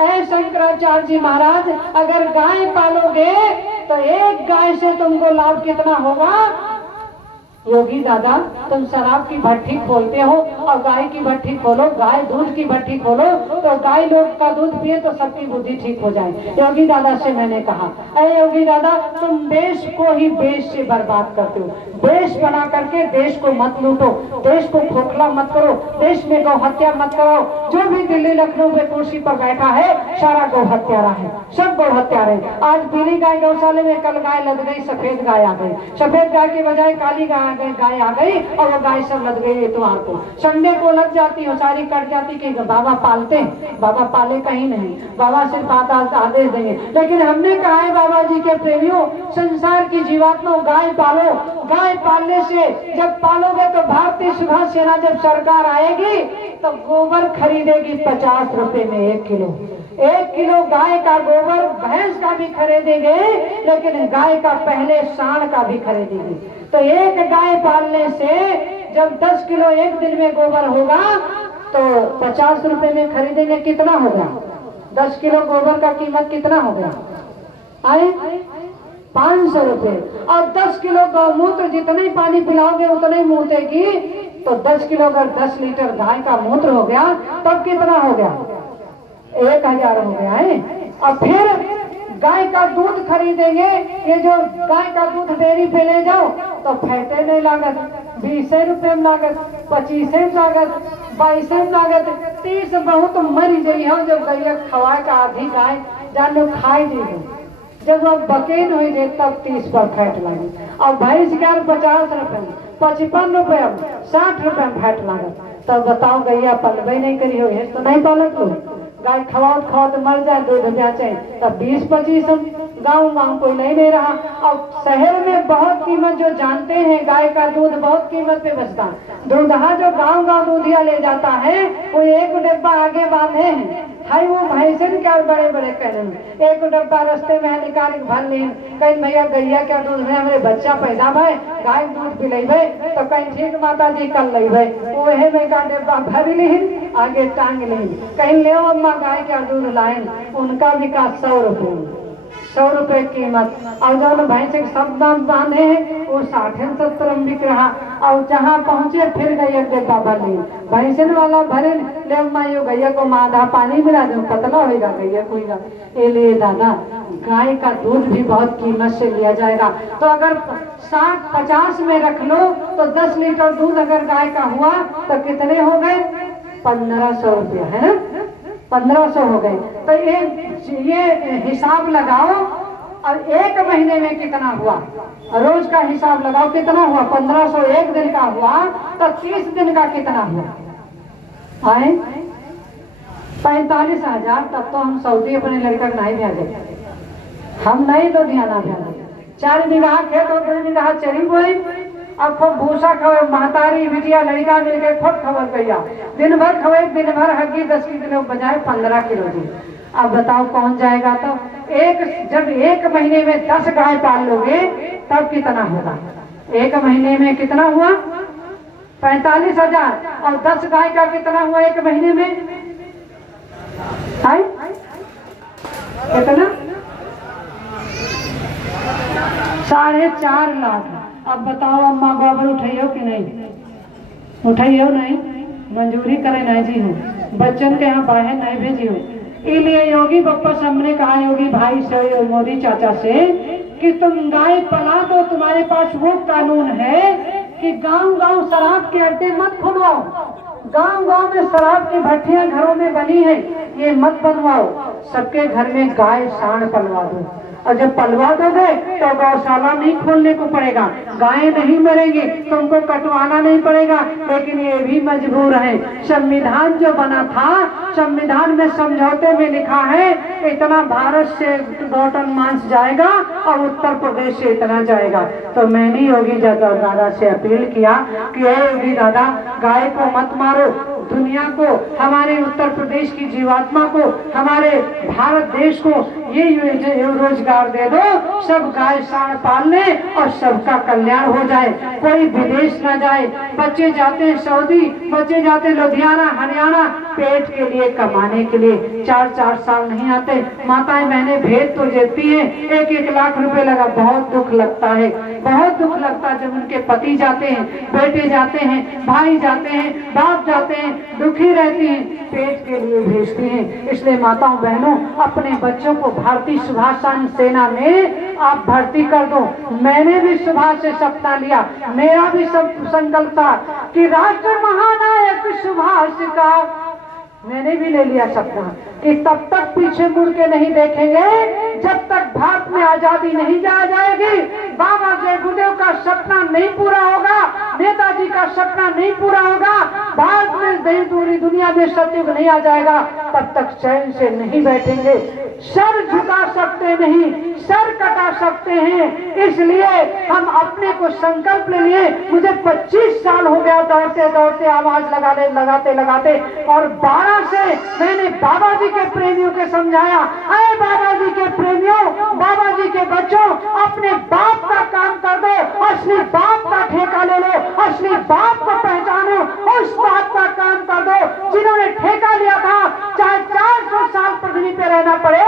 ऐ शंकराचार्य जी महाराज, अगर गाय पालोगे तो एक गाय से तुमको लाभ कितना होगा? योगी दादा, तुम शराब की भट्टी खोलते हो और गाय की भट्टी खोलो, गाय दूध की भट्टी खोलो, तो गाय लोग का दूध पिए तो सबकी बुद्धि ठीक हो जाए। योगी दादा से मैंने कहा, अरे योगी दादा, तुम देश को ही देश से बर्बाद करते हो। देश बना करके देश को मत लूटो, देश को खोखला मत करो, देश में गौ हत्या मत करो। जो भी दिल्ली लखनऊ में कुर्सी पर बैठा है सारा गौ हत्यारा है, सब गौ हत्यारे। आज पीली गाय गौशाले में, कल गाय लद गई, सफेद गाय आ गई, सफेद गाय की बजाय काली गाय आ गई और वो गाय सब लद गई इतवार को। संडे को लग जाती हो, सारी कट जाती कि बाबा पालते हैं, बाबा पाले कहीं नहीं, बाबा सिर्फ आदेश देंगे। लेकिन हमने कहा है बाबा जी के प्रेमियों, संसार की जीवात्मा, गाय पालो। गाय पालने से जब पालोगे तो भारतीय सुभाष सेना जब सरकार आएगी तो गोबर खरीदेगी 50 रुपए में 1 किलो। 1 किलो गाय का गोबर भैंस का भी खरीदेंगे, लेकिन गाय का पहले सांड का भी खरीदेंगे। तो एक गाय पालने से जब 10 किलो एक दिन में गोबर होगा तो 50 रुपए में खरीदेंगे, कितना हो गया? 10 किलो गोबर का कीमत कितना हो गया? आए 500 रुपए। और 10 किलो गौमूत्र, जितने ही पानी पिलाओगे उतने ही मूतेगी, तो 10 किलो अगर 10 लीटर गाय का मूत्र हो गया तब कितना हो गया? 1000 हो गया है। और फिर गाय का दूध खरीदेंगे, ये जो गाय का दूध डेयरी पे ले जाओ तो फैटे नहीं लागत, 20 रुपए में लागत, 25 में लागत, 22 में लागत, 30 बहुत मरी गई हो। जब गैया खवाए का आधी गाय जान लो खाई दी गई, जब वो बकेन हुई दे तब 30 पर फैट लगी। और भैंस का 50 रुपए, 55 रुपए, 60 रुपए में फैट लागत। तब बताओ गैया पलबे नहीं करी हो, तो नहीं पालक लो। गाय खवाओ खवाओ तो मर जाए, दूध बेचे तब 20-25। गाँव कोई नहीं ले रहा। और शहर में बहुत कीमत, जो जानते हैं गाय का दूध बहुत कीमत पे बचता। दूल्हा जो गाँव दूधिया ले जाता है वो 1 डिब्बा आगे बांधे हैं, हाई वो भैंसन क्या बड़े बड़े कहने में 1 डब्बा रास्ते में निकाल भर ली। कहीं भैया गैया क्या दूध में हमारे बच्चा पैदा भाई, गाय दूध पिलेबे, तो कहीं ठीक माता जी कल लेबे, वही में का डिब्बा भर ली, आगे टांग ली। कहीं ले अम्मा गाय क्या दूध लाइन, उनका बिका 100 रुपये, 100 रुपए कीमत। और जो भैंस के सब दाम बांधे हैं वो 60-70 में बिक रहा। और जहाँ पहुँचे फिर गैया डिब्बा भर ली, भैंसन वाला भरे ले अम्मा यो गैया को माधा पानी मिला दो, पतला होगा गैया कोईगा। ये लिए दादा, गाय का दूध भी बहुत कीमत से लिया जाएगा। तो अगर 60-50 में रख लो तो 10 लीटर दूध अगर गाय का हुआ तो कितने हो गए? 1500 रुपया, है ना? 1500 हो गए। तो ये हिसाब लगाओ, और 1 महीने में कितना हुआ? रोज का हिसाब लगाओ कितना हुआ? 1500 1 दिन का हुआ तो 30 दिन का कितना हुआ? आए 45,000। तब तो हम सऊदी अपने लड़का नहीं भेजे, हम नहीं तो ध्यान भेजे। 4 बीघा खेत और 2 बीघा चरी बोई, अब खूब भूसा खवे, महतारी बिटिया लड़का मिलकर खूब खबर गैया, दिन भर खवे, दिन भर हग्गी 10 किलो बजाय 15 किलो दी। अब बताओ कौन जाएगा? तो जब 1 महीने में 10 गाय पाल लोगे तब कितना होगा? 1 महीने में कितना हुआ? 45,000। और 10 गाय का कितना हुआ 1 महीने में? है कितना? 4.5 लाख। अब बताओ अम्मा गोबर उठाइयो कि नहीं? उठाइयो नहीं, मंजूरी करे नहीं जी हूँ, बच्चन के यहाँ बाहर नहीं भेजी हूँ। इसलिए योगी बप्पा सामने कहा, योगी भाई से, मोदी चाचा से, कि तुम गाय पला दो, तुम्हारे पास वो कानून है कि गांव-गांव शराब के अड्डे मत खुलवाओ, गांव-गांव में शराब की भट्टियां घरों में बनी है, ये मत बनवाओ, सबके घर में गाय सांड पलवा दो। और जब पलवा दोगे तो गौशाला नहीं खोलने को पड़ेगा, गायें नहीं मरेंगी, तुमको कटवाना नहीं पड़ेगा। लेकिन ये भी मजबूर है, संविधान जो बना था संविधान में समझौते में लिखा है इतना भारत से 2 टन मांस जाएगा और उत्तर प्रदेश से इतना जाएगा। तो मैंने योगी दादा से अपील किया कि हे योगी दादा, गाय को मत मारो, दुनिया को, हमारे उत्तर प्रदेश की जीवात्मा को, हमारे भारत देश को ये रोजगार दे दो, सब गाय सांड पाल ले और सबका कल्याण हो जाए, कोई विदेश न जाए। बच्चे जाते हैं सऊदी, बच्चे जाते लुधियाना हरियाणा पेट के लिए, कमाने के लिए, 4-4 साल नहीं आते। माताएं बहनें भेज तो देती हैं, 1-1 लाख रुपए लगा। बहुत दुख लगता है, बहुत दुख लगता है जब उनके पति जाते हैं, बेटे जाते हैं, भाई जाते हैं, बाप जाते हैं, दुखी रहती हैं, पेट के लिए भेजती हैं। इसलिए माताओं बहनों, अपने बच्चों को भारतीय सुभाष सेना में आप भर्ती कर दो। मैंने भी सुभाष से सपना लिया, मेरा भी संकल्प था कि राष्ट्र महानायक सुभाष का, मैंने भी ले लिया सपना कि तब तक पीछे मुड़ के नहीं देखेंगे जब तक भारत में आजादी नहीं जा जाएगी। बाबा जय गुरुदेव का सपना नहीं पूरा होगा, नेताजी का सपना नहीं पूरा होगा, भारत में पूरी दुनिया में सतयुग नहीं आ जाएगा, तब तक चैन से नहीं बैठेंगे। सर झुका सकते नहीं, सर कटा सकते हैं। इसलिए हम अपने को संकल्प ले लिए। मुझे 25 साल हो गया दौड़ते दौड़ते, आवाज लगाते, और 12 से मैंने बाबा जी के प्रेमियों के समझाया, अरे बाबा जी के प्रेमियों, बाबा जी के बच्चों, अपने बाप का काम कर दो, असली बाप का ठेका ले लो, असली बाप को पहचानो, उस बाप का काम कर दो जिन्होंने ठेका लिया था। चाहे 400 साल पृथ्वी पे रहना पड़े,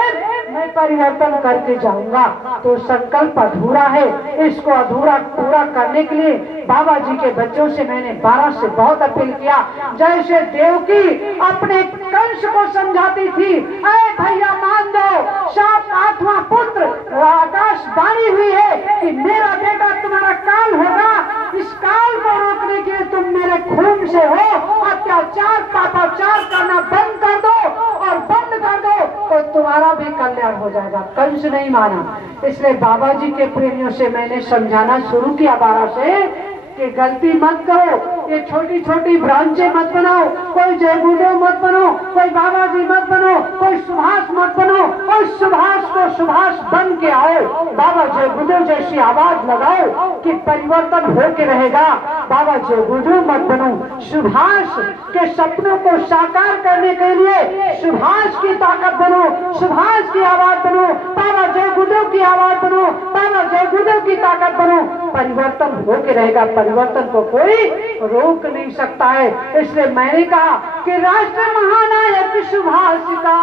मैं परिवर्तन करके जाऊंगा। तो संकल्प अधूरा है, इसको अधूरा पूरा करने के लिए बाबा जी के बच्चों से मैंने 12 से बहुत अपील किया। जैसे देवकी अपने कंस को समझाती थी, अरे भैया मान जाओ, सात 8वां पुत्र, आकाशवाणी हुई है कि मेरा बेटा तुम्हारा काल होगा, इस काल को रोकने के लिए तुम मेरे खून से हो, अत्याचार पापाचार करना बंद कर दो, और बंद कर दो तो तुम्हारा भी कल्याण हो जाएगा। कंस नहीं माना, इसलिए बाबा जी के प्रेमियों से मैंने समझाना शुरू किया 12 से कि गलती मत करो, ये छोटी छोटी ब्रांचें मत बनाओ, कोई जय गुरुदेव मत बनो, कोई बाबा जी मत बनो, कोई सुभाष मत बनो, और सुभाष को सुभाष बन के आओ, बाबा जय गुरुदेव जैसी आवाज लगाओ कि परिवर्तन होके रहेगा। बाबा जय गुरुदेव मत बनो, सुभाष के सपनों को साकार करने के लिए सुभाष की ताकत बनो, सुभाष की आवाज बनो, बाबा जय गुरुदेव की आवाज बनो, बाबा जय गुरुदेव की ताकत बनो, परिवर्तन होके रहेगा। परिवर्तन को कोई रोक नहीं सकता है। इसलिए मैंने कहा कि राष्ट्र महानायक सुभाष का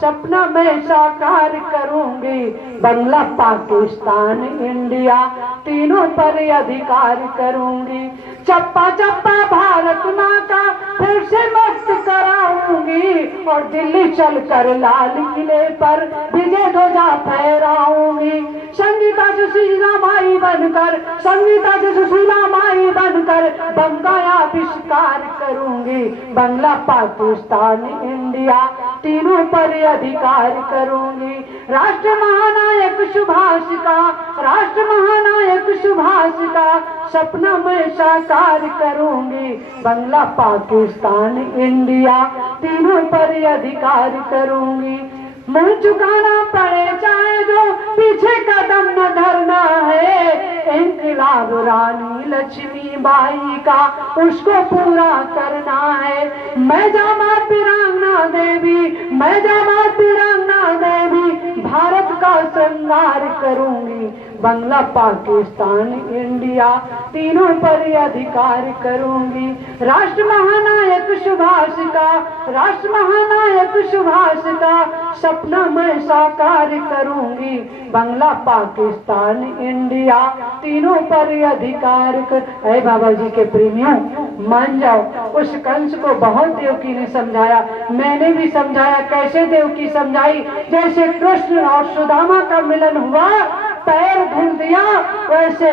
सपना मैं साकार करूंगी, बांग्ला पाकिस्तान इंडिया तीनों पर अधिकार करूंगी, चप्पा चप्पा भारत माँ का फिर से मस्त कराऊंगी, और दिल्ली चलकर लाल किले पर विजय ध्वजा फहराऊंगी, संगीता सुशीला माई बनकर, संगीता सुशीला माई बनकर बंगा आविष्कार करूंगी, बांग्ला पाकिस्तान इंडिया तीनों पर अधिकार करूंगी। राष्ट्र महानायक सुभाष का, राष्ट्र महानायक सुभाष का सपना मैं साकार करूंगी, बांग्ला पाकिस्तान इंडिया तीनों पर अधिकार करूंगी। मुंह चुकाना पड़े चाहे जो, पीछे कदम न धरना है, इंकलाब रानी लक्ष्मीबाई का उसको पूरा करना है। मैं जामात वीरांगना देवी, मैं जामात वीरांगना देवी भारत का श्रृंगार करूंगी, बांग्ला पाकिस्तान इंडिया तीनों पर अधिकार करूंगी। राष्ट्र महानायक सुभाष का, राष्ट्र महानायक सुभाष का सपना मैं साकार करूंगी, बांग्ला पाकिस्तान इंडिया तीनों पर अधिकार कर। ऐ बाबा जी के प्रेमियों, मान जाओ, उस कंस को बहुत देवकी ने समझाया, मैंने भी समझाया। कैसे देवकी समझाई? जैसे कृष्ण और सुदामा का मिलन हुआ, पैर धुल दिया, वैसे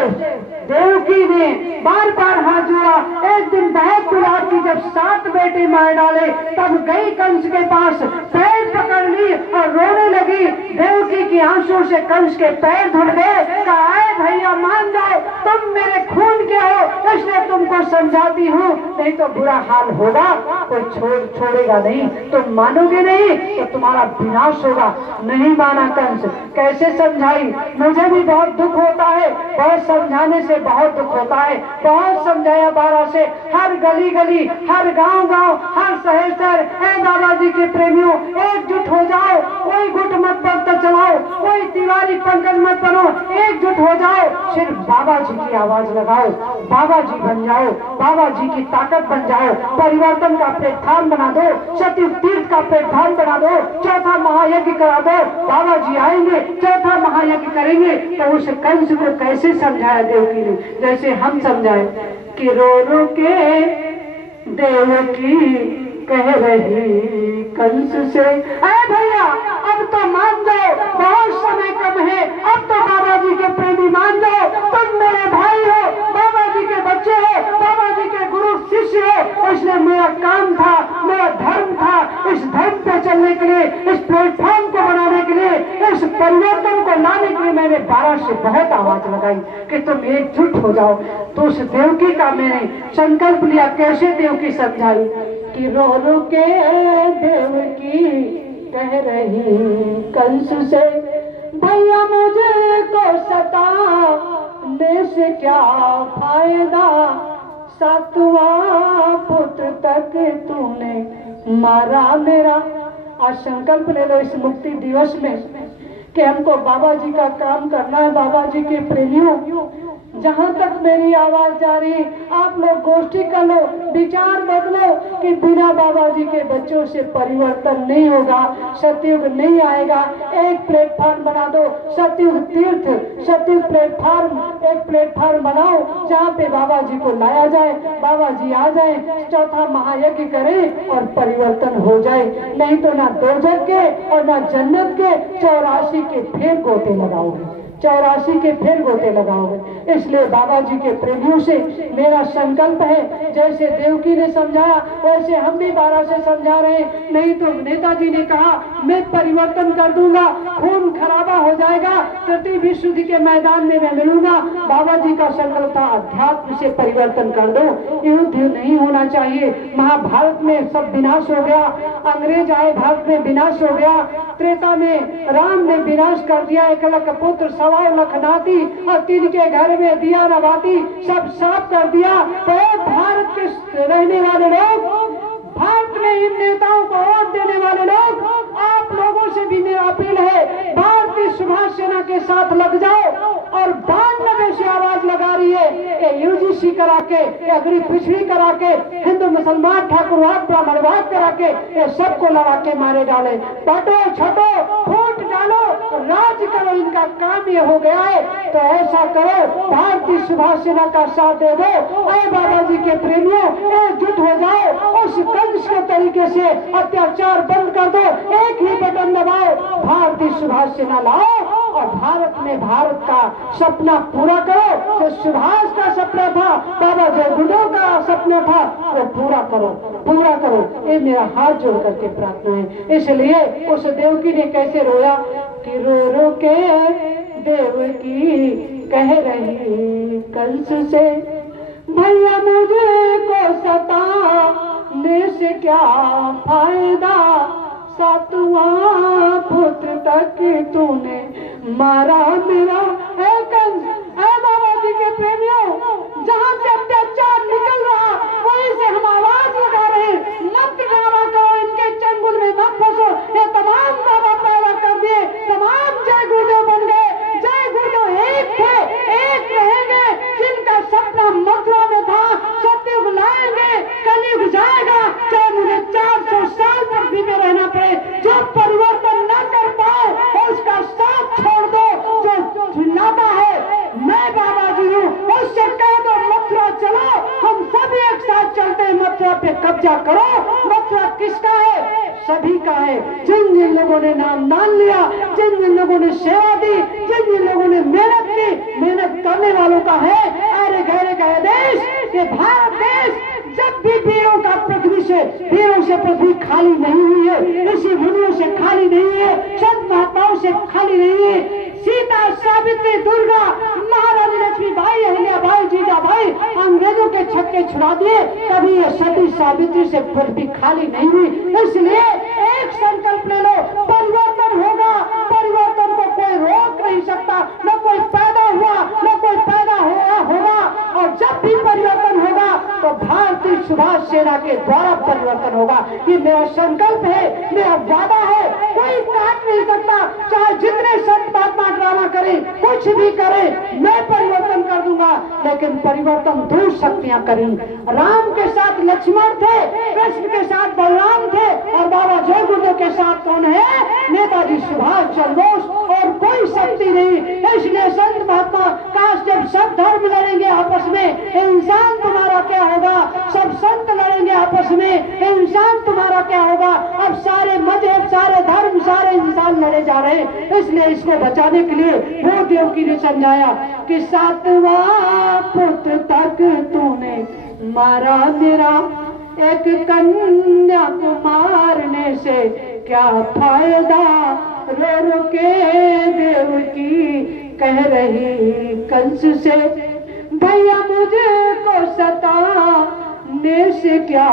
देवकी ने बार बार हाथ जोड़ा। एक दिन बहक गुलाब की जब 7 बेटे मार डाले, तब गई कंस के पास, पैर पकड़ ली और रोने लगी। देवकी की आंसू से कंस के पैर धुल गए। कहा, "आए भैया मान जाओ, तुम मेरे खून के हो, इसलिए तुमको समझाती हूँ, नहीं तो बुरा हाल होगा, कोई छोड़ेगा नहीं, तुम मानोगे नहीं तो तुम्हारा विनाश होगा।" नहीं माना कंस। कैसे समझाई? मुझे भी बहुत दुख होता है, बहुत समझाने से बहुत दुख होता है। बहुत समझाया 12 से, हर गली गली, हर गांव गांव, हर शहर शहर, ए बाबा जी के प्रेमियों, एकजुट हो जाओ, कोई गुट मत बनता चलाओ, कोई तिवारी पंकज मत बनो, एकजुट हो जाओ, सिर्फ बाबा जी की आवाज लगाओ, बाबा जी बन जाओ, बाबा जी की ताकत बन जाओ, परिवर्तन का प्लेटफॉर्म बना दो, सतयुग तीर्थ का प्लेटफॉर्म बना दो, चौथा महायज्ञ करा दो, बाबा जी आएंगे, चौथा महायज्ञ करेंगे। तो उस कंस को कैसे समझाया देवकी ने? जैसे हम समझाए कि रो रो के देवकी कह रही कंस से, अरे भैया अब तो मान जाओ, बहुत समय कम है, अब तो बाबा जी के प्रेमी मान जाओ, तुम मेरे भाई हो, बाबा जी के बच्चे हो, बाबा जी के गुरु शिष्य हो, इसलिए मेरा काम था, मेरा धर्म था, इस धर्म पे चलने के लिए, इस प्लेटफॉर्म को बनाने के लिए, इस परिवर्तन को लाने के लिए मैंने 12 से बहुत आवाज लगाई कि तुम एकजुट हो जाओ। तो उस देवकी का मैंने संकल्प लिया। कैसे देवकी समझाई कि रो रो के देवकी कह रही कंस से, भैया मुझे को सताने से क्या फायदा, 7वां पुत्र तक तूने मारा मेरा। आज संकल्प ले लो इस मुक्ति दिवस में कि हमको बाबा जी का काम करना है। बाबा जी के प्रेमियों, जहां तक मेरी आवाज जा रही, आप लोग गोष्ठी कर लो, विचार बदलो कि बिना बाबा जी के बच्चों से परिवर्तन नहीं होगा, सतयुग नहीं आएगा। एक प्लेटफॉर्म बना दो, सतयुग तीर्थ, सतयुग प्लेटफॉर्म, एक प्लेटफॉर्म बनाओ जहाँ पे बाबा जी को लाया जाए, बाबा जी आ जाए, चौथा महायज्ञ करें और परिवर्तन हो जाए। नहीं तो ना दोजख के और ना जन्नत के 84 के फिर गोते लगाओगे, 84 के फिर गोते लगाओगे। इसलिए बाबा जी के प्रेमियों से मेरा संकल्प है, जैसे देवकी ने समझाया वैसे हम भी 12 से समझा रहे हैं। नहीं तो नेताजी ने कहा मैं परिवर्तन कर दूंगा, खून खराबा हो जाएगा, तृतीय विश्व युद्ध के मैदान में मैं मिलूंगा। बाबा जी का संकल्प था अध्यात्म से परिवर्तन कर दो, युद्ध नहीं होना चाहिए। महाभारत में सब विनाश हो गया, अंग्रेज आए भारत में विनाश हो गया, त्रेता में राम ने विनाश कर दिया, एकलव्य पुत्र 1.25 लाख नाती और 3 के घर में दिया न बाती, सब साफ कर दिया। तो भारत के रहने वाले लोग, भारत में इन नेताओं को वोट देने वाले लोग, आप लोगों से भी मेरा अपील है, भारतीय सुभाष सेना के साथ लग जाओ। और 92 से आवाज लगा रही है, ये यूजीसी करा के, अगली पिछड़ी करा के, हिंदू मुसलमान ठाकुरवाद ब्राह्मणवाद करा के, ये सबको लड़ा के मारे डाले। बटो छटो फूट डालो, राज करो, इनका काम ये हो गया है। तो ऐसा करो, भारतीय सुभाष सेना का साथ दे दो। अरे बाबा जी के प्रेमियों, एकजुट हो जाओ, उस कंस के तरीके से अत्याचार बंद कर दो, एक ही बटन दबाओ, भारतीय सुभाष सेना लाओ और भारत में भारत का सपना पूरा करो। जो सुभाष का सपना था, बाबा जगुदो का सपना था, वो पूरा करो, पूरा करो। ये मेरा हाथ जोड़ करके प्रार्थना है। इसलिए उस देवकी ने कैसे रोया कि रो रो के देवकी कह रही कंस से, भैया मुझे को सताने से क्या फायदा, 7वां पुत्र तक तूने मारा मेरा। है कंस, है बाबा जी के प्रेमियों, जहाँ से अत्याचार निकल रहा वहीं से हम आवाज लगा रहे हैं, मत ड्रामा करो, इनके चंगुल में मत फंसो। ये तमाम बाबा पैदा कर दिए, तमाम जय गुरुदेव बन गए, जय गुरुदेव एक थे, एक रहेंगे। जिनका सपना मथुरा में था, सतयुग लाएंगे, कलयुग जाएगा, चाहे मुझे 400 साल तक भी में रहना पड़े। जो परिवर्तन न कर पाओ उसका साथ छोड़ दो, जो चिल्लाता है मैं बाबा जी हूँ, उससे कह दो मथुरा चलो, हम सब एक साथ चलते हैं, मथुरा पे कब्जा करो। मथुरा किसका है? सभी का है। जिन जिन लोगों ने नाम मान लिया, जिन जिन लोगों ने सेवा दी, जिन जिन लोगों ने मेहनत की, मेहनत करने वालों का है। हमारे गहरे गए देश, ये भारत देश जब भी वीरों का पृथ्वी से पृथ्वी खाली नहीं हुई है, ऋषि मुनियों से खाली नहीं है, संत महात्माओं से खाली नहीं है। सीता, सावित्री, दुर्गा, महारानी लक्ष्मी बाई, अहिल्या बाई, जीजा भाई अंग्रेजों के छक्के छुड़ा दिए, कभी ये सती सावित्री से पृथ्वी खाली नहीं हुई। इसलिए एक संकल्प ले लो, परिवर्तन होगा, परिवर्तन को कोई रोक नहीं सकता, न कोई पैदा हुआ न कोई पैदा होगा, और जब भी परिवर्तन होगा तो भारतीय सुभाष सेना के द्वारा परिवर्तन होगा। ये मेरा संकल्प है, मेरा वादा है, कोई काट नहीं सकता, चाहे जितने संत महात्मा ड्रामा करे, कुछ भी करे, मैं परिवर्तन कर दूंगा, लेकिन परिवर्तन दूर शक्तियां करी। राम के साथ लक्ष्मण थे, कृष्ण के साथ बलराम थे, और बाबा जय गुरुदेव के साथ कौन है? नेताजी सुभाष चंद्र बोस, और कोई शक्ति नहीं। इसलिए संत महात्मा काश जब सब धर्म लड़ेंगे आपस में, इंसान तुम्हारा क्या होगा? सब संत लड़ेंगे आपस में, इंसान तुम्हारा क्या होगा? अब सारे मजहब, सारे धर्म, सारे इंसान लड़े जा रहे हैं। इसलिए इसको बचाने के लिए वो देवकी ने समझाया कि 7वां पुत्र तक तूने मारा मेरा, एक कन्या को मारने से क्या फायदा? रो रो के देवकी कह रही कंस से, भैया मुझको सताने से क्या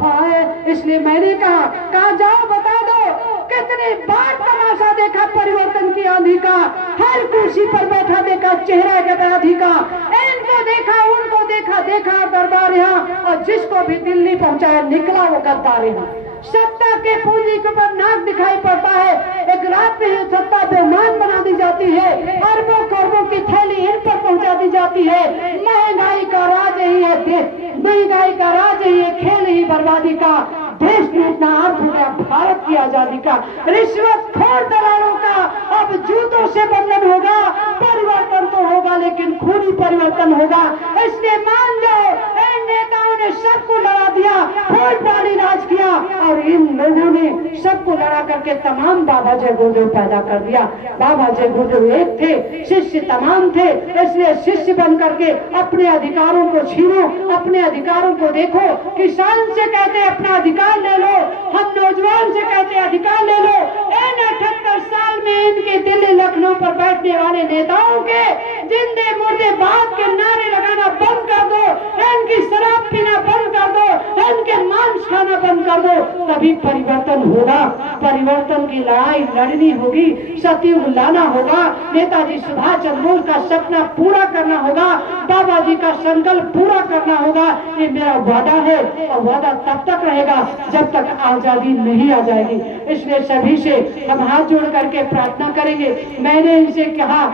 फायदा? इसलिए मैंने कहा जाओ बता दो, कितने बार तमाशा देखा परिवर्तन की आंधी का, हर कुर्सी पर बैठा देखा चेहरा गदाधी का, इनको देखा उनको देखा, देखा दरबार यहाँ, और जिसको भी दिल्ली पहुंचाया निकला वो गद्दार यहाँ। सत्ता के पूंजी के ऊपर नाक दिखाई पड़ता है, एक रात में ही सत्ता बेईमान बना दी जाती है, अरबों करोड़ों की थैली इन पर पहुंचा दी जाती है। महंगाई का राज ही है, महंगाई का राज ही है, खेल ही बर्बादी का, देश में इतना अर्थ हो गया भारत की आजादी का। रिश्वतखोर दलालों का अब जूतों से बंधन होगा, परिवर्तन तो होगा लेकिन खूनी परिवर्तन होगा। इसलिए मान जाओ, इन नेताओं ने सबको लड़ा दिया, फूल डाली राज किया, और इन लोगों ने सबको लड़ा करके तमाम बाबा जय गुरुदेव पैदा कर दिया। बाबा जय गुरुदेव एक थे, शिष्य तमाम थे। इसलिए शिष्य बन करके अपने अधिकारों को छीनो, अपने अधिकारों को देखो। किसान से कहते अपना अधिकार ले लो, हम नौजवान से कहते अधिकार ले लो। इन 78 साल में इनके दिल्ली लखनऊ पर बैठने वाले नेताओं के जिंदे मुर्दे बात के नारे लगाना बंद कर दो, इनकी शराब पीना बंद कर दो, इनके मांस खाना बंद कर दो, तभी परिवर्तन होगा। परिवर्तन की लड़ाई लड़नी होगी, सतयुग लाना होगा, नेताजी सुभाष चंद्र बोस का सपना पूरा करना होगा, बाबा जी का संकल्प पूरा करना होगा। ये मेरा वादा है, और वादा तब तक रहेगा जब तक आजादी नहीं आ जाएगी। इसलिए सभी से हम हाथ जोड़ करके प्रार्थना करेंगे। मैंने इनसे कहा,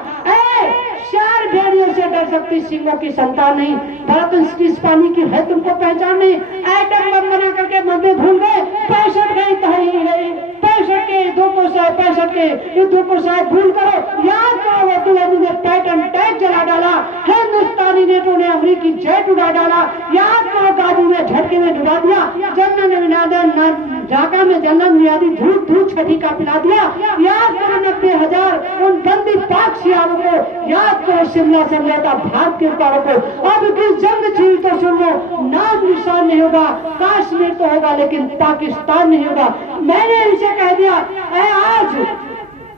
चार भेड़ियों से डर सकती सिंहों की संतान नहीं, भरत इस पानी की है तुमको पहचान नहीं। आइटम बम बना करके मध्य भूल गए, 65 गई 65 के 265 के युद्धों को शायद भूल करो, याद करो वो तुमने मुझे पैटर्न टैग जला डाला, हिंदुस्तानी नेटों ने अमरीकी जेट उड़ा डाला, याद करो काबू में झटके में डुबा दिया, ढाका में जनरल नियादी धूप धूप छठी का पिला दिया, याद करो 90,000 उन बंदी पाक सियारों को, याद करो शिमला समझौता भारत के उतारों को। अब की जंग छीन तो सुन लो, नाम निशान नहीं होगा, कश्मीर तो होगा लेकिन पाकिस्तान नहीं होगा। मैंने इसे कह दिया, आज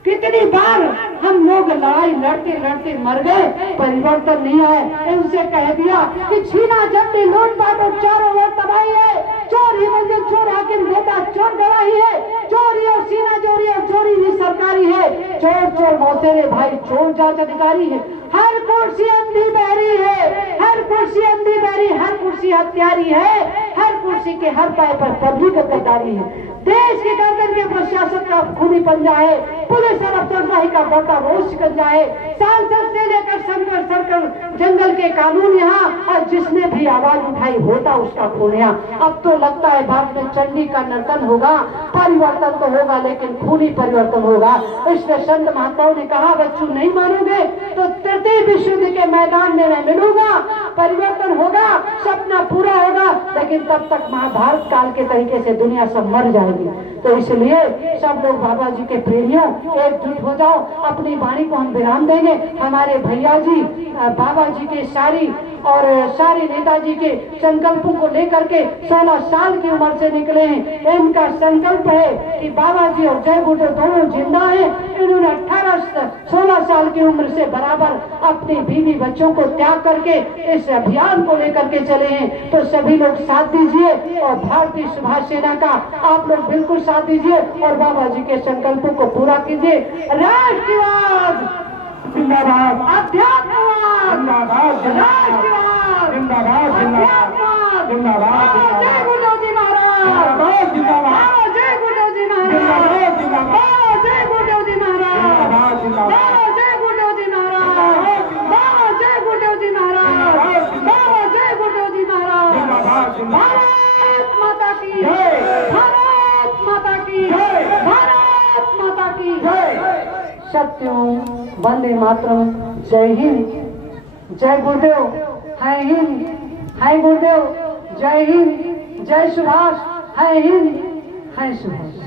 कितनी बार हम लोग लड़ाई लड़ते लड़ते मर गए, परिवर्तन नहीं आए। इनसे कह दिया कि छीना झपटी लूटपाट और चारों ओर तबाही है, चोर ही मंजिल चोर हाकिम देता चोर गवाही है, चोरी और सीना चोरी और चोरी भी सरकारी है, चोर चोर मौसेरे भाई चोर जांच अधिकारी है। हर कुर्सी अंधी बहरी है, हर कुर्सी अंधी बहरी, हर कुर्सी हत्यारी है, हर कुर्सी के हर पाए पर पब्लिक गद्दारी है। देश की गर्दन के ऊपर शासन का खूनी पंजा है, पुलिस और अफसरशाही का बढ़ता रोज शिकंजा है, सांसद से लेकर संकर सर्कल जंगल के कानून यहाँ, और जिसने भी आवाज उठाई होता उसका खून यहाँ। अब तो लगता है भारत में चंडी का नर्तन होगा, परिवर्तन तो होगा लेकिन खूनी परिवर्तन होगा। इसलिए संत महात्माओं ने कहा, बच्चों नहीं मानोगे तो तृतीय विश्व युद्ध के मैदान में मैं मिलूंगा, परिवर्तन होगा, सपना पूरा होगा, लेकिन तब तक महाभारत काल के तरीके से दुनिया सब मर जाएगी। तो इसलिए सब लोग बाबा जी के प्रेमियों एकजुट हो जाओ। अपनी वाणी को हम विराम देंगे। हमारे भैया जी बाबा जी के सारे नेताजी के संकल्पों को लेकर के 16 साल की उम्र से निकले हैं। इनका संकल्प है कि बाबा जी और जय गुरुदेव दोनों जिंदा हैं। इन्होंने 16 साल की उम्र से बराबर अपनी बीवी बच्चों को त्याग करके इस अभियान को लेकर के चले हैं। तो सभी लोग साथ दीजिए और भारतीय सुभाष सेना का आप लोग बिल्कुल साथ दीजिए और बाबा जी के संकल्पों को पूरा कीजिए। राष्ट्रवाद जिंदाबाद, अध्यात्मवाद जिंदाबाद, राष्ट्रवाद जिंदाबाद, अध्यात्मवाद जिंदाबाद, जय गुरुदेव जी महाराज, जिंदाबाद, जय गुरुदेव जी महाराज, जिंदाबाद, जय गुरुदेव जी महाराज, जिंदाबाद, जय गुरुदेव जी महाराज, जय गुरुदेव जी महाराज, जय गुरुदेव जी महाराज। जिंदाबाद, भारत माता की जय। भारत माता की जय। भारत माता की जय। सत्यम वंदे मातरम। जय हिंद, जय गुरुदेव, है हिंद, है गुरुदेव, जय हिंद, जय सुभाष, है हिंद, है सुभाष।